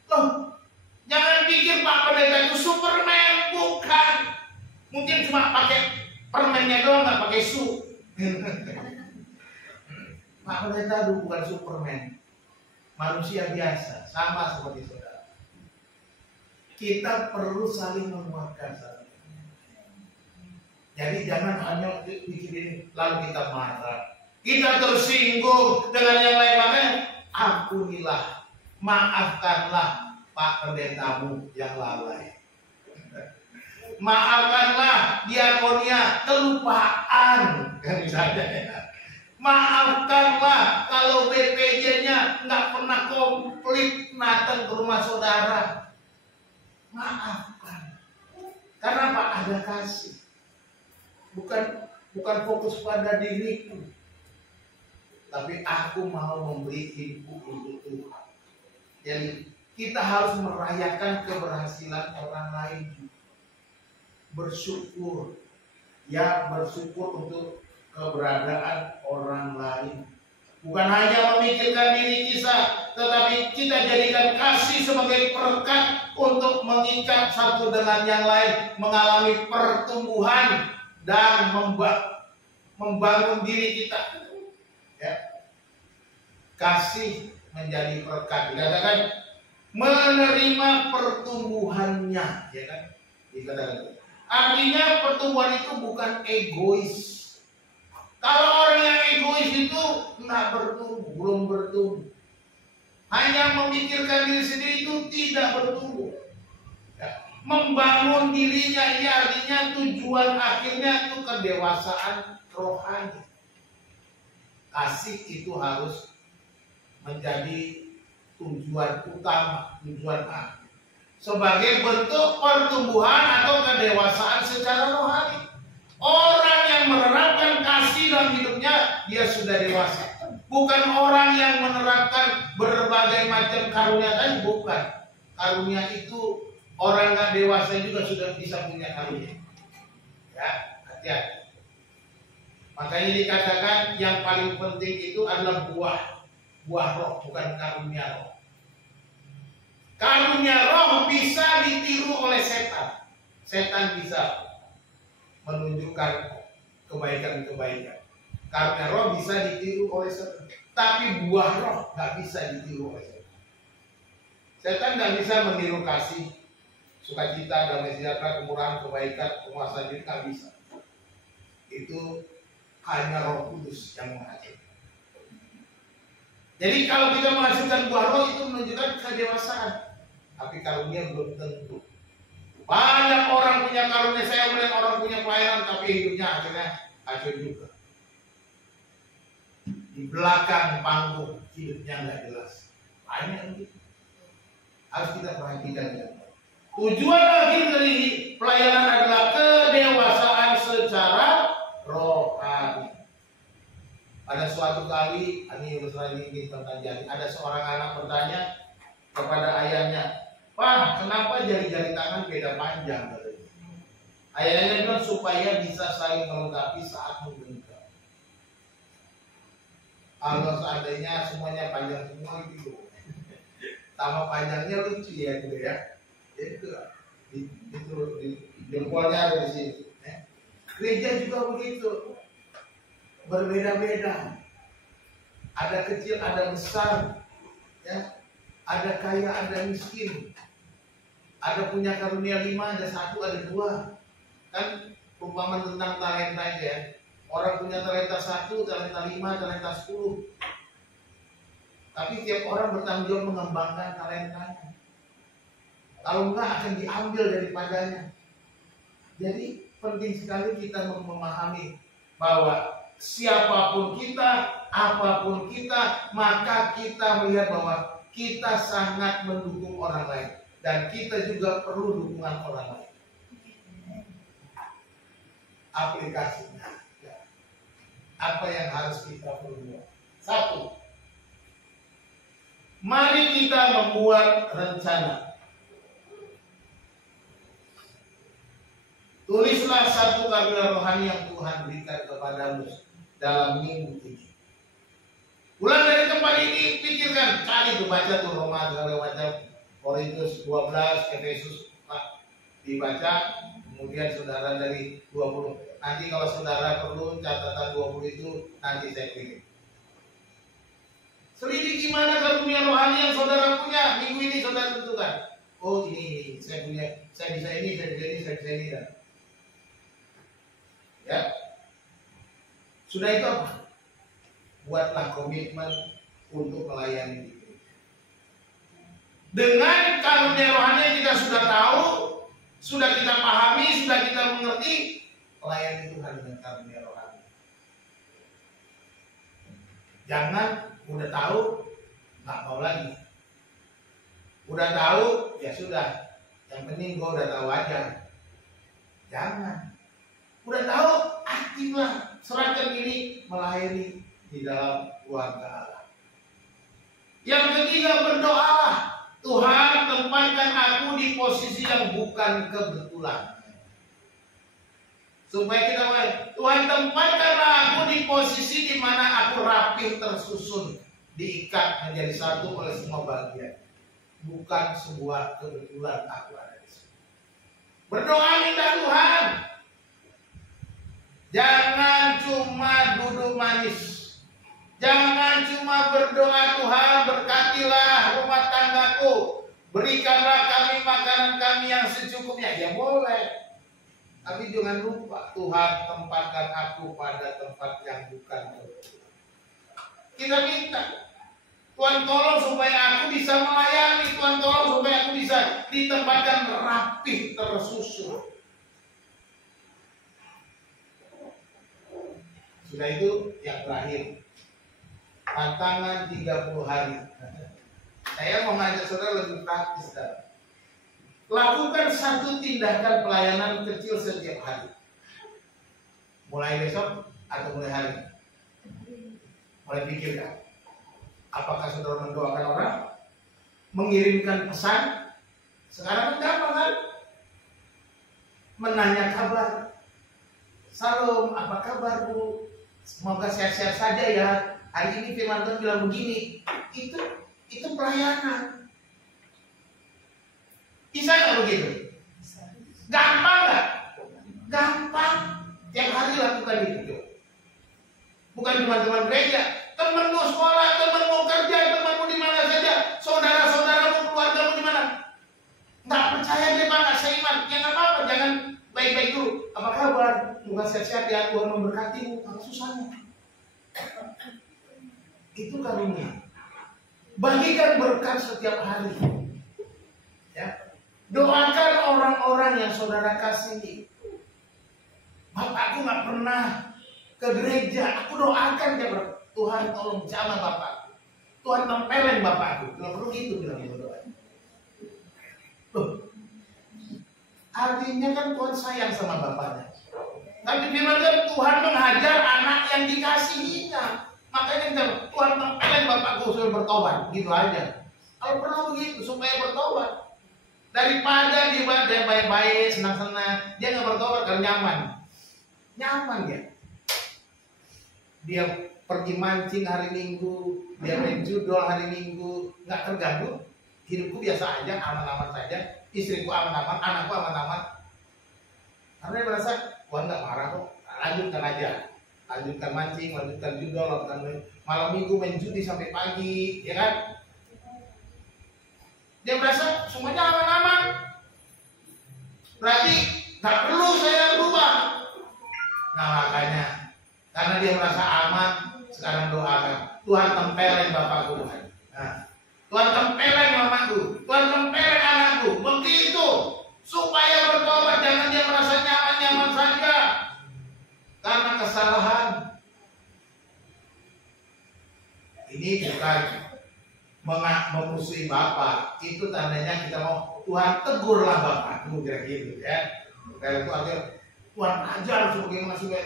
Loh, jangan pikir Pak Pendeta itu Superman, bukan. Mungkin cuma pakai permennya doang, nggak pakai su. Pak Pendeta itu bukan Superman, manusia biasa, sama seperti saudara. Kita perlu saling menguatkan saudara. Jadi jangan hanya bikin lalu kita marah, kita tersinggung dengan yang lain. Makanya ampunilah, maafkanlah Pak Pendetamu yang lalai. Maafkanlah diakonia kelupaan, kan misalnya ya. Maafkanlah kalau BPJ-nya nggak pernah komplit datang ke rumah saudara. Maafkan. Karena apa? Ada kasih. Bukan fokus pada diriku, tapi aku mau memberi input untuk Tuhan. Jadi kita harus merayakan keberhasilan orang lain. Bersyukur. Ya, bersyukur untuk keberadaan orang lain. Bukan hanya memikirkan diri kita, tetapi kita jadikan kasih sebagai perekat untuk mengikat satu dengan yang lain, mengalami pertumbuhan dan membangun diri kita. Ya. Kasih menjadi perekat. Dikatakan menerima pertumbuhannya, ya kan? Dikatakan. Artinya pertumbuhan itu bukan egois. Kalau orang yang egois itu nggak bertumbuh, belum bertumbuh. Hanya memikirkan diri sendiri itu tidak bertumbuh. Ya. Membangun dirinya ini artinya tujuan akhirnya itu kedewasaan rohani. Kasih itu harus menjadi tujuan utama, tujuan akhir. Sebagai bentuk pertumbuhan atau kedewasaan secara rohani. Orang yang menerapkan kasih dalam hidupnya, dia sudah dewasa. Bukan orang yang menerapkan berbagai macam karunia tadi, bukan. Karunia itu orang nggak dewasa juga sudah bisa punya karunia. Ya, hati-hati. Makanya dikatakan yang paling penting itu adalah buah roh, bukan karunia roh. Karunia roh bisa ditiru oleh setan. Setan bisa menunjukkan kebaikan-kebaikan. Karunia roh bisa ditiru oleh setan. Tapi buah roh nggak bisa ditiru oleh setan. Setan nggak bisa meniru kasih, sukacita, damai sejahtera, kemurahan, kebaikan, penguasaan diri, nggak bisa. Itu hanya Roh Kudus yang menghasilkan. Jadi kalau kita menghasilkan buah roh itu menunjukkan kedewasaan. Tapi karunia belum tentu. Banyak orang punya karunia, saya melihat orang punya pelayanan tapi hidupnya akhirnya hancur juga. Di belakang panggung hidupnya nggak jelas. Banyak gitu. Harus kita perhatikan ya. Tujuan akhir dari pelayanan adalah kedewasaan secara rohani. Pada suatu kali, ini tentang jadi, ada seorang anak bertanya kepada ayahnya, "Pak, kenapa jari-jari tangan beda panjang?" katanya. Ayahnya bilang supaya bisa saling melengkapi saat menggenggam. Kalau seandainya semuanya panjang semua gitu, sama panjangnya lucu ya gitu ya. Itu jempolnya ada di sini. Gereja juga begitu, berbeda-beda. Ada kecil, ada besar, ya. Ada kaya, ada miskin. Ada punya karunia 5, ada 1, ada 2. Kan perumpamaan tentang talenta itu ya. Orang punya talenta 1, talenta 5, talenta 10. Tapi tiap orang bertanggung jawab mengembangkan talentanya. Kalau enggak akan diambil daripadanya. Jadi penting sekali kita memahami bahwa siapapun kita, apapun kita, maka kita melihat bahwa kita sangat mendukung orang lain. Dan kita juga perlu dukungan orang lain. Aplikasinya. Apa yang harus kita perlu? 1. Mari kita membuat rencana. Tulislah 1 karunia rohani yang Tuhan berikan kepadamu dalam minggu ini. Pulang dari tempat ini, pikirkan, cari tuh, baca tuh Roma segala macam, Korintus 12, Efesus dibaca, kemudian saudara dari 20. Nanti kalau saudara perlu catatan 20 itu nanti saya kirim. Selidiki gimana karunia rohani yang saudara punya minggu ini, saudara tentukan. Oh ini saya punya, saya bisa ini, saya bisa ini, saya bisa ini. Ya, sudah itu apa? Buatlah komitmen untuk melayani diri. Dengan karunia rohani yang kita sudah tahu, sudah kita pahami, sudah kita mengerti, melayani Tuhan dengan karunia rohani. Jangan udah tahu nggak mau lagi. Udah tahu ya sudah, yang penting gue udah tahu aja. Jangan. Udah tahu, aktiflah, serahkan diri melayani di dalam keluarga Allah. Yang ketiga, berdoalah. Tuhan, tempatkan aku di posisi yang bukan kebetulan. Supaya kita mulai, Tuhan, tempatkanlah aku di posisi di mana aku rapih tersusun, diikat menjadi satu oleh semua bagian. Bukan sebuah kebetulan aku ada di sini. Berdoa minta Tuhan. Jangan cuma duduk manis. Jangan cuma berdoa, Tuhan berkatilah rumah tanggaku, berikanlah kami makanan kami yang secukupnya. Ya boleh. Tapi jangan lupa Tuhan tempatkan aku pada tempat yang bukan kebetulan. Kita minta Tuhan tolong supaya aku bisa melayani. Tuhan tolong supaya aku bisa ditempatkan rapih tersusun. Sudah itu yang terakhir, tantangan 30 hari. Saya mau ngajak saudara lebih praktis sekarang. Lakukan 1 tindakan pelayanan kecil setiap hari. Mulai besok atau mulai hari ini. Mulai pikirkan. Apakah saudara mendoakan orang? Mengirimkan pesan? Sekarang gampang kan? Menanya kabar. Salam, apa kabar Bu? semoga sehat-sehat saja ya. Hari ini firman Tuhan bilang begini. Itu pelayanan. Bisa nggak begitu? Gampang nggak? Gampang. Tiap hari lakukan itu. Bukan cuma teman gereja, temanmu sekolah, temanmu kerja, temanmu di mana saja, saudara-saudaramu, keluargamu di mana. Nggak percaya dia nggak seiman, ya nggak apa-apa, jangan baik-baik dulu. Apa kabar? Semoga sehat-sehat ya, Tuhan memberkatimu. Apa susahnya? Itu karunia. Bagikan berkat setiap hari. Ya. Doakan orang-orang yang saudara kasihi. Bapakku nggak pernah ke gereja. Aku doakan dia, Tuhan tolong jamah bapakku. Tuhan tempelin bapakku. Nggak perlu gitu bilang doa. Loh, artinya kan Tuhan sayang sama bapaknya. Tapi firman Tuhan menghajar anak yang dikasihinya. Makanya Tuhan tempelin bapakku supaya bertobat, gitu aja. Kalau perlu begitu supaya bertobat. Daripada dia baik-baik, senang-senang, dia nggak bertobat karena nyaman. Nyaman dia. Dia pergi mancing hari Minggu, dia main judol hari Minggu, nggak terganggu. Hidupku biasa aja, aman-aman saja. Istriku aman-aman, anakku aman-aman. Karena dia merasa, Tuhan nggak marah kok. Lanjutkan aja. Lanjutkan mancing, lanjutkan judol, lanjutkan malam Minggu main judi sampai pagi, ya kan? Dia merasa semuanya aman-aman. Berarti nggak perlu saya berubah. Nah makanya, karena dia merasa aman, sekarang doakan. Tuhan tempelin bapakku. Nah, Tuhan tempelin mamaku, Tuhan tempelin anakku. Begitu supaya bertobat, jangan dia merasa nyaman-nyaman saja karena kesalahan. Ini bukan memusuhi bapak, itu tandanya kita mau Tuhan tegurlah bapakku, kira gitu ya. Kayak itu aja Tuhan ajar sebagaimana sudah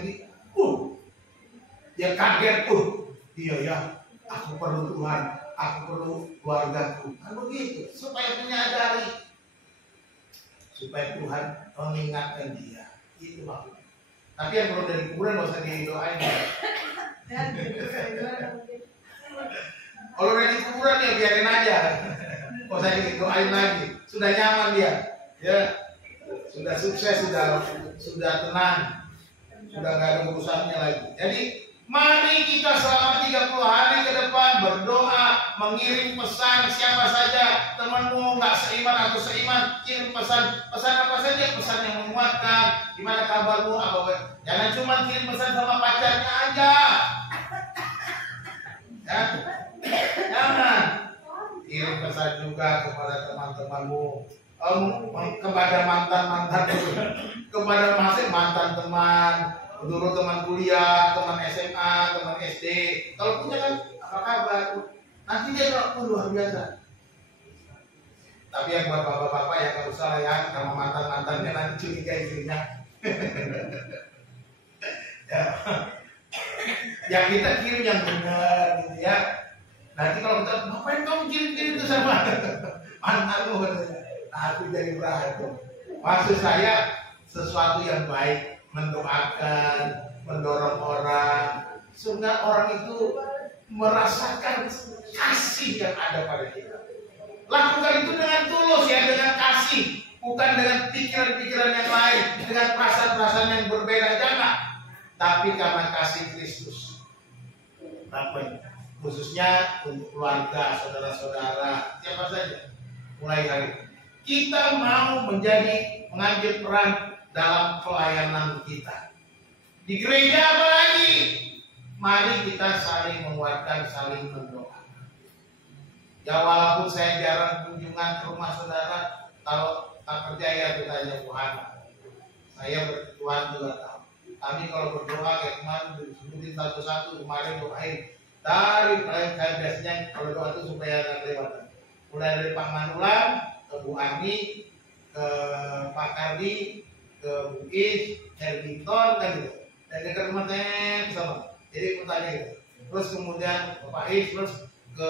dia kaget, iya ya, aku perlu Tuhan, aku perlu keluargaku. Kan begitu, supaya menyadari, supaya Tuhan mengingatkan dia. Itu maksudnya. Tapi yang belum dari kuburan gak usah didoain. Kalau dari kuburan ya biarin aja, gak usah didoain lagi. Sudah nyaman dia, ya, sudah sukses, sudah tenang, sudah nggak ada urusannya lagi. Jadi mari kita selama 30 hari ke depan berdoa, mengirim pesan siapa saja, temanmu nggak seiman atau seiman, kirim pesan apa saja, pesan yang menguatkan. Gimana kabarmu? Apa? Jangan cuma kirim pesan sama pacarnya aja. Ya, jangan kirim pesan juga kepada teman-temanmu, kepada mantan-mantan, kepada masing mantan teman. Dulu teman kuliah, teman SMA, teman SD. Kalau punya kan apa kabar? Nanti dia luar biasa. Tapi yang buat bapak-bapak ya nggak usah lah ya, sama mantan-mantannya nanti curiga istrinya. Ya kita kirim yang benar gitu ya. Nanti kalau kita, ngapain kamu kirim-kirim itu sama mantanmu? Nah, aku jadi berantem. Maksud saya sesuatu yang baik, mendoakan, mendorong orang, sehingga orang itu merasakan kasih yang ada pada kita. Lakukan itu dengan tulus ya, dengan kasih, bukan dengan pikiran-pikiran yang lain, dengan perasaan-perasaan yang berbeda, jangan. Tapi karena kasih Kristus. Khususnya untuk keluarga, saudara-saudara, siapa saja. Mulai hari ini kita mau mengambil peran dalam pelayanan kita. Di gereja apalagi, mari kita saling menguatkan, saling mendoakan. Ya walaupun saya jarang kunjungan ke rumah saudara, kalau tak percaya bertanya Tuhan. Saya bertuhan juga tahu. Kami kalau berdoa kayak kemarin disebutin satu-satu, kemarin doain dari saya biasanya kalau doa itu supaya nggak kelewatan. Mulai dari Pak Manulan, ke Bu Ani, ke Pak Kardi, ke Bukis, Herminton, kan gitu. Dan dekat rumah saya ke sana. Jadi bertanya gitu. Terus kemudian ke Pak Is, terus ke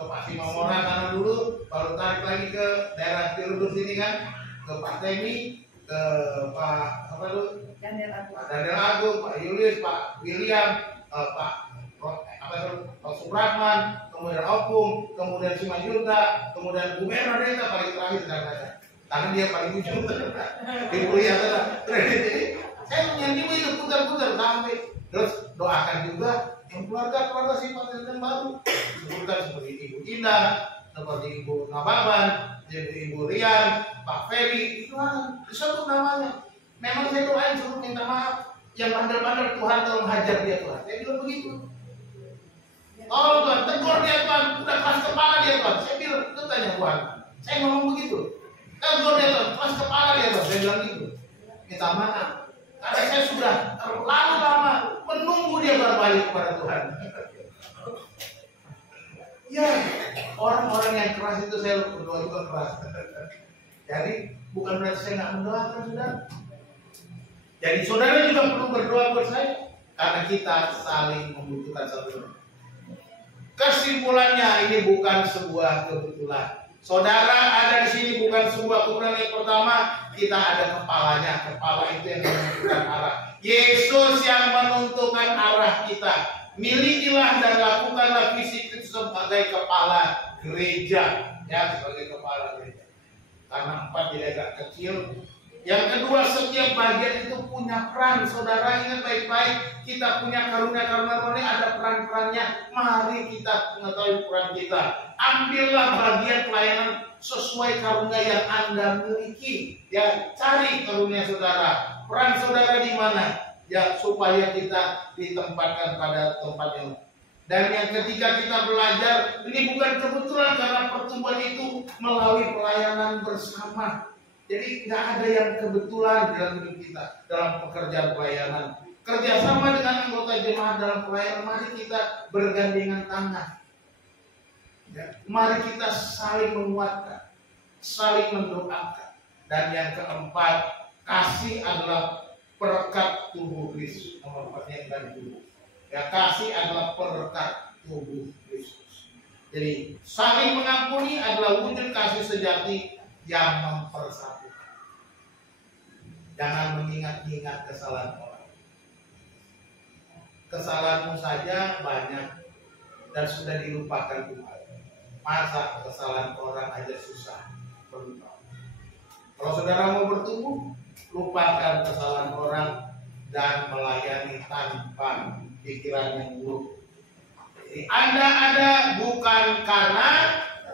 Pak Simamora sana dulu, baru tarik lagi ke daerah Ciledug sini kan, ke Pak Temi, ke Pak Pak Daniel Agung, Pak Yulius, Pak William, Pak Supratman, kemudian Opung, kemudian Simanjunta, kemudian Bu Merah Deta paling terakhir kadang-kadang. Karena dia paling ujung. Ibu lihat adalah jadi saya menyanyi itu putar-putar sampai terus doakan juga yang keluarga sifatnya yang baru. Sebutkan seperti Ibu Indah, seperti Ibu Nababan, Ibu Rian, Pak Ferry, itu disebut namanya. Memang saya doain suruh minta maaf. Yang bandel-bandel Tuhan tolong hajar dia Tuhan. Saya bilang begitu. Tolong Tuhan, tegur dia Tuhan. Udah keras kepala dia Tuhan. Saya bilang, itu tanya Tuhan. Saya ngomong begitu. Tegur dia Tuhan, keras kepala dia Tuhan. Saya bilang gitu. Minta maaf. Karena saya sudah terlalu lama menunggu dia berbalik kepada Tuhan. Ya, orang-orang yang keras itu saya berdoa juga keras. Jadi bukan berarti saya nggak mendoakan saudara. Jadi saudara juga perlu berdoa buat saya karena kita saling membutuhkan satu sama lain. Kesimpulannya ini bukan sebuah kebetulan. Saudara ada di sini bukan sebuah kebetulan. Yang pertama kita ada kepalanya. Kepala itu yang menentukan arah. Yesus yang menentukan arah kita. Milikilah dan lakukanlah visi itu sebagai kepala gereja, ya sebagai kepala gereja. Karena 4 jadi agak kecil. Yang kedua, setiap bagian itu punya peran. Saudara ingat baik-baik, kita punya karunia-karunia rohani, ada peran-perannya. Mari kita mengetahui peran kita. Ambillah bagian pelayanan sesuai karunia yang Anda miliki. Ya, cari karunia saudara. Peran saudara di mana? Ya, supaya kita ditempatkan pada tempat yang. Dan yang ketiga kita belajar, ini bukan kebetulan karena pertumbuhan itu melalui pelayanan bersama. Jadi nggak ada yang kebetulan dalam hidup kita, dalam pekerjaan pelayanan. Kerjasama dengan anggota jemaat dalam pelayanan, mari kita bergandengan tangan. Ya, mari kita saling menguatkan, saling mendoakan. Dan yang keempat, kasih adalah perekat tubuh Kristus. Nomor 4 yang dari tubuh. Ya, kasih adalah perekat tubuh Kristus. Jadi saling mengampuni adalah wujud kasih sejati yang mempersatukan. Jangan mengingat-ingat kesalahan orang. Kesalahanmu saja banyak dan sudah dilupakan Tuhan. Masa kesalahan orang aja susah berubah. Kalau saudara mau bertumbuh, lupakan kesalahan orang dan melayani tanpa pikiran yang buruk. Jadi Anda ada bukan karena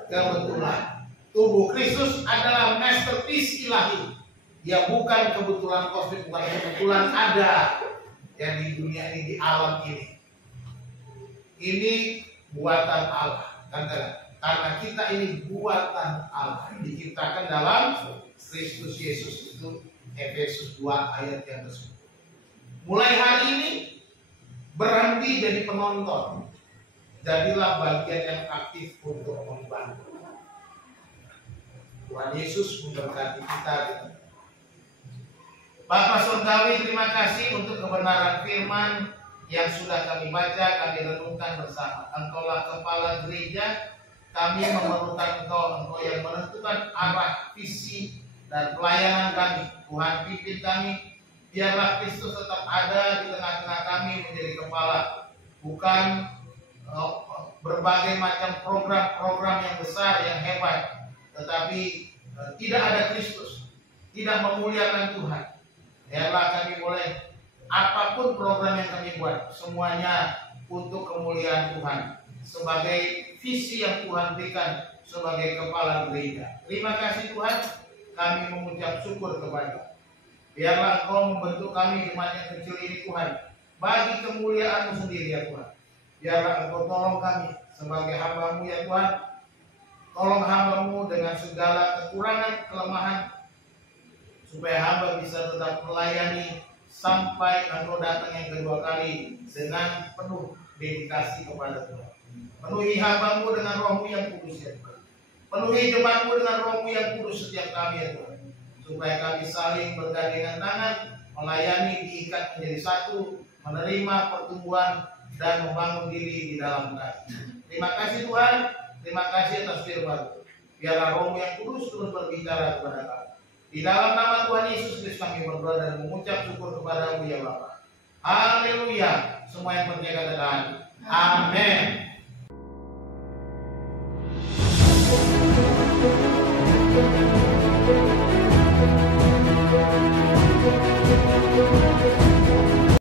kebetulan. Tubuh Kristus adalah masterpiece ilahi. Ya bukan kebetulan kosmik, bukan kebetulan ada yang di dunia ini, di alam ini. Ini buatan Allah. Karena kita ini buatan Allah, diciptakan dalam Kristus Yesus. Itu Efesus 2 ayat yang ke-10. Mulai hari ini berhenti jadi penonton. Jadilah bagian yang aktif untuk membantu. Tuhan Yesus memberkati kita. Bapak Surgawi, terima kasih untuk kebenaran firman yang sudah kami baca, kami renungkan bersama. Engkaulah kepala gereja, kami memerlukan Engkau yang menentukan arah, visi, dan pelayanan kami. Tuhan pimpin kami, biarlah Kristus tetap ada di tengah-tengah kami menjadi kepala. Bukan berbagai macam program-program yang besar, yang hebat, tetapi tidak ada Kristus, tidak memuliakan Tuhan. Biarlah kami boleh apapun program yang kami buat, semuanya untuk kemuliaan Tuhan, sebagai visi yang Tuhan berikan sebagai kepala gereja. Terima kasih Tuhan, kami mengucap syukur kepada. Biarlah Engkau membentuk kami jemaat yang kecil ini Tuhan, bagi kemuliaan-Mu sendiri ya Tuhan. Biarlah Engkau tolong kami sebagai hamba-Mu ya Tuhan. Tolong hamba-Mu dengan segala kekurangan, kelemahan, supaya hamba bisa tetap melayani sampai Engkau datang yang kedua kali dengan penuh dedikasi kepada Tuhan. Penuhi hamba-Mu dengan Roh-Mu yang kudus ya Tuhan. Penuhi jemaat-Mu dengan Roh-Mu yang kudus setiap kami ya Tuhan. Supaya kami saling bergandengan tangan, melayani, diikat menjadi satu, menerima pertumbuhan dan membangun diri di dalam kasih. Terima kasih Tuhan, terima kasih atas firman. Biarlah Roh-Mu yang kudus terus berbicara kepada kami. Di dalam nama Tuhan Yesus Kristus kami berdoa dan mengucap syukur kepada-Mu ya Bapa. Haleluya. Semua yang percaya katakan amin.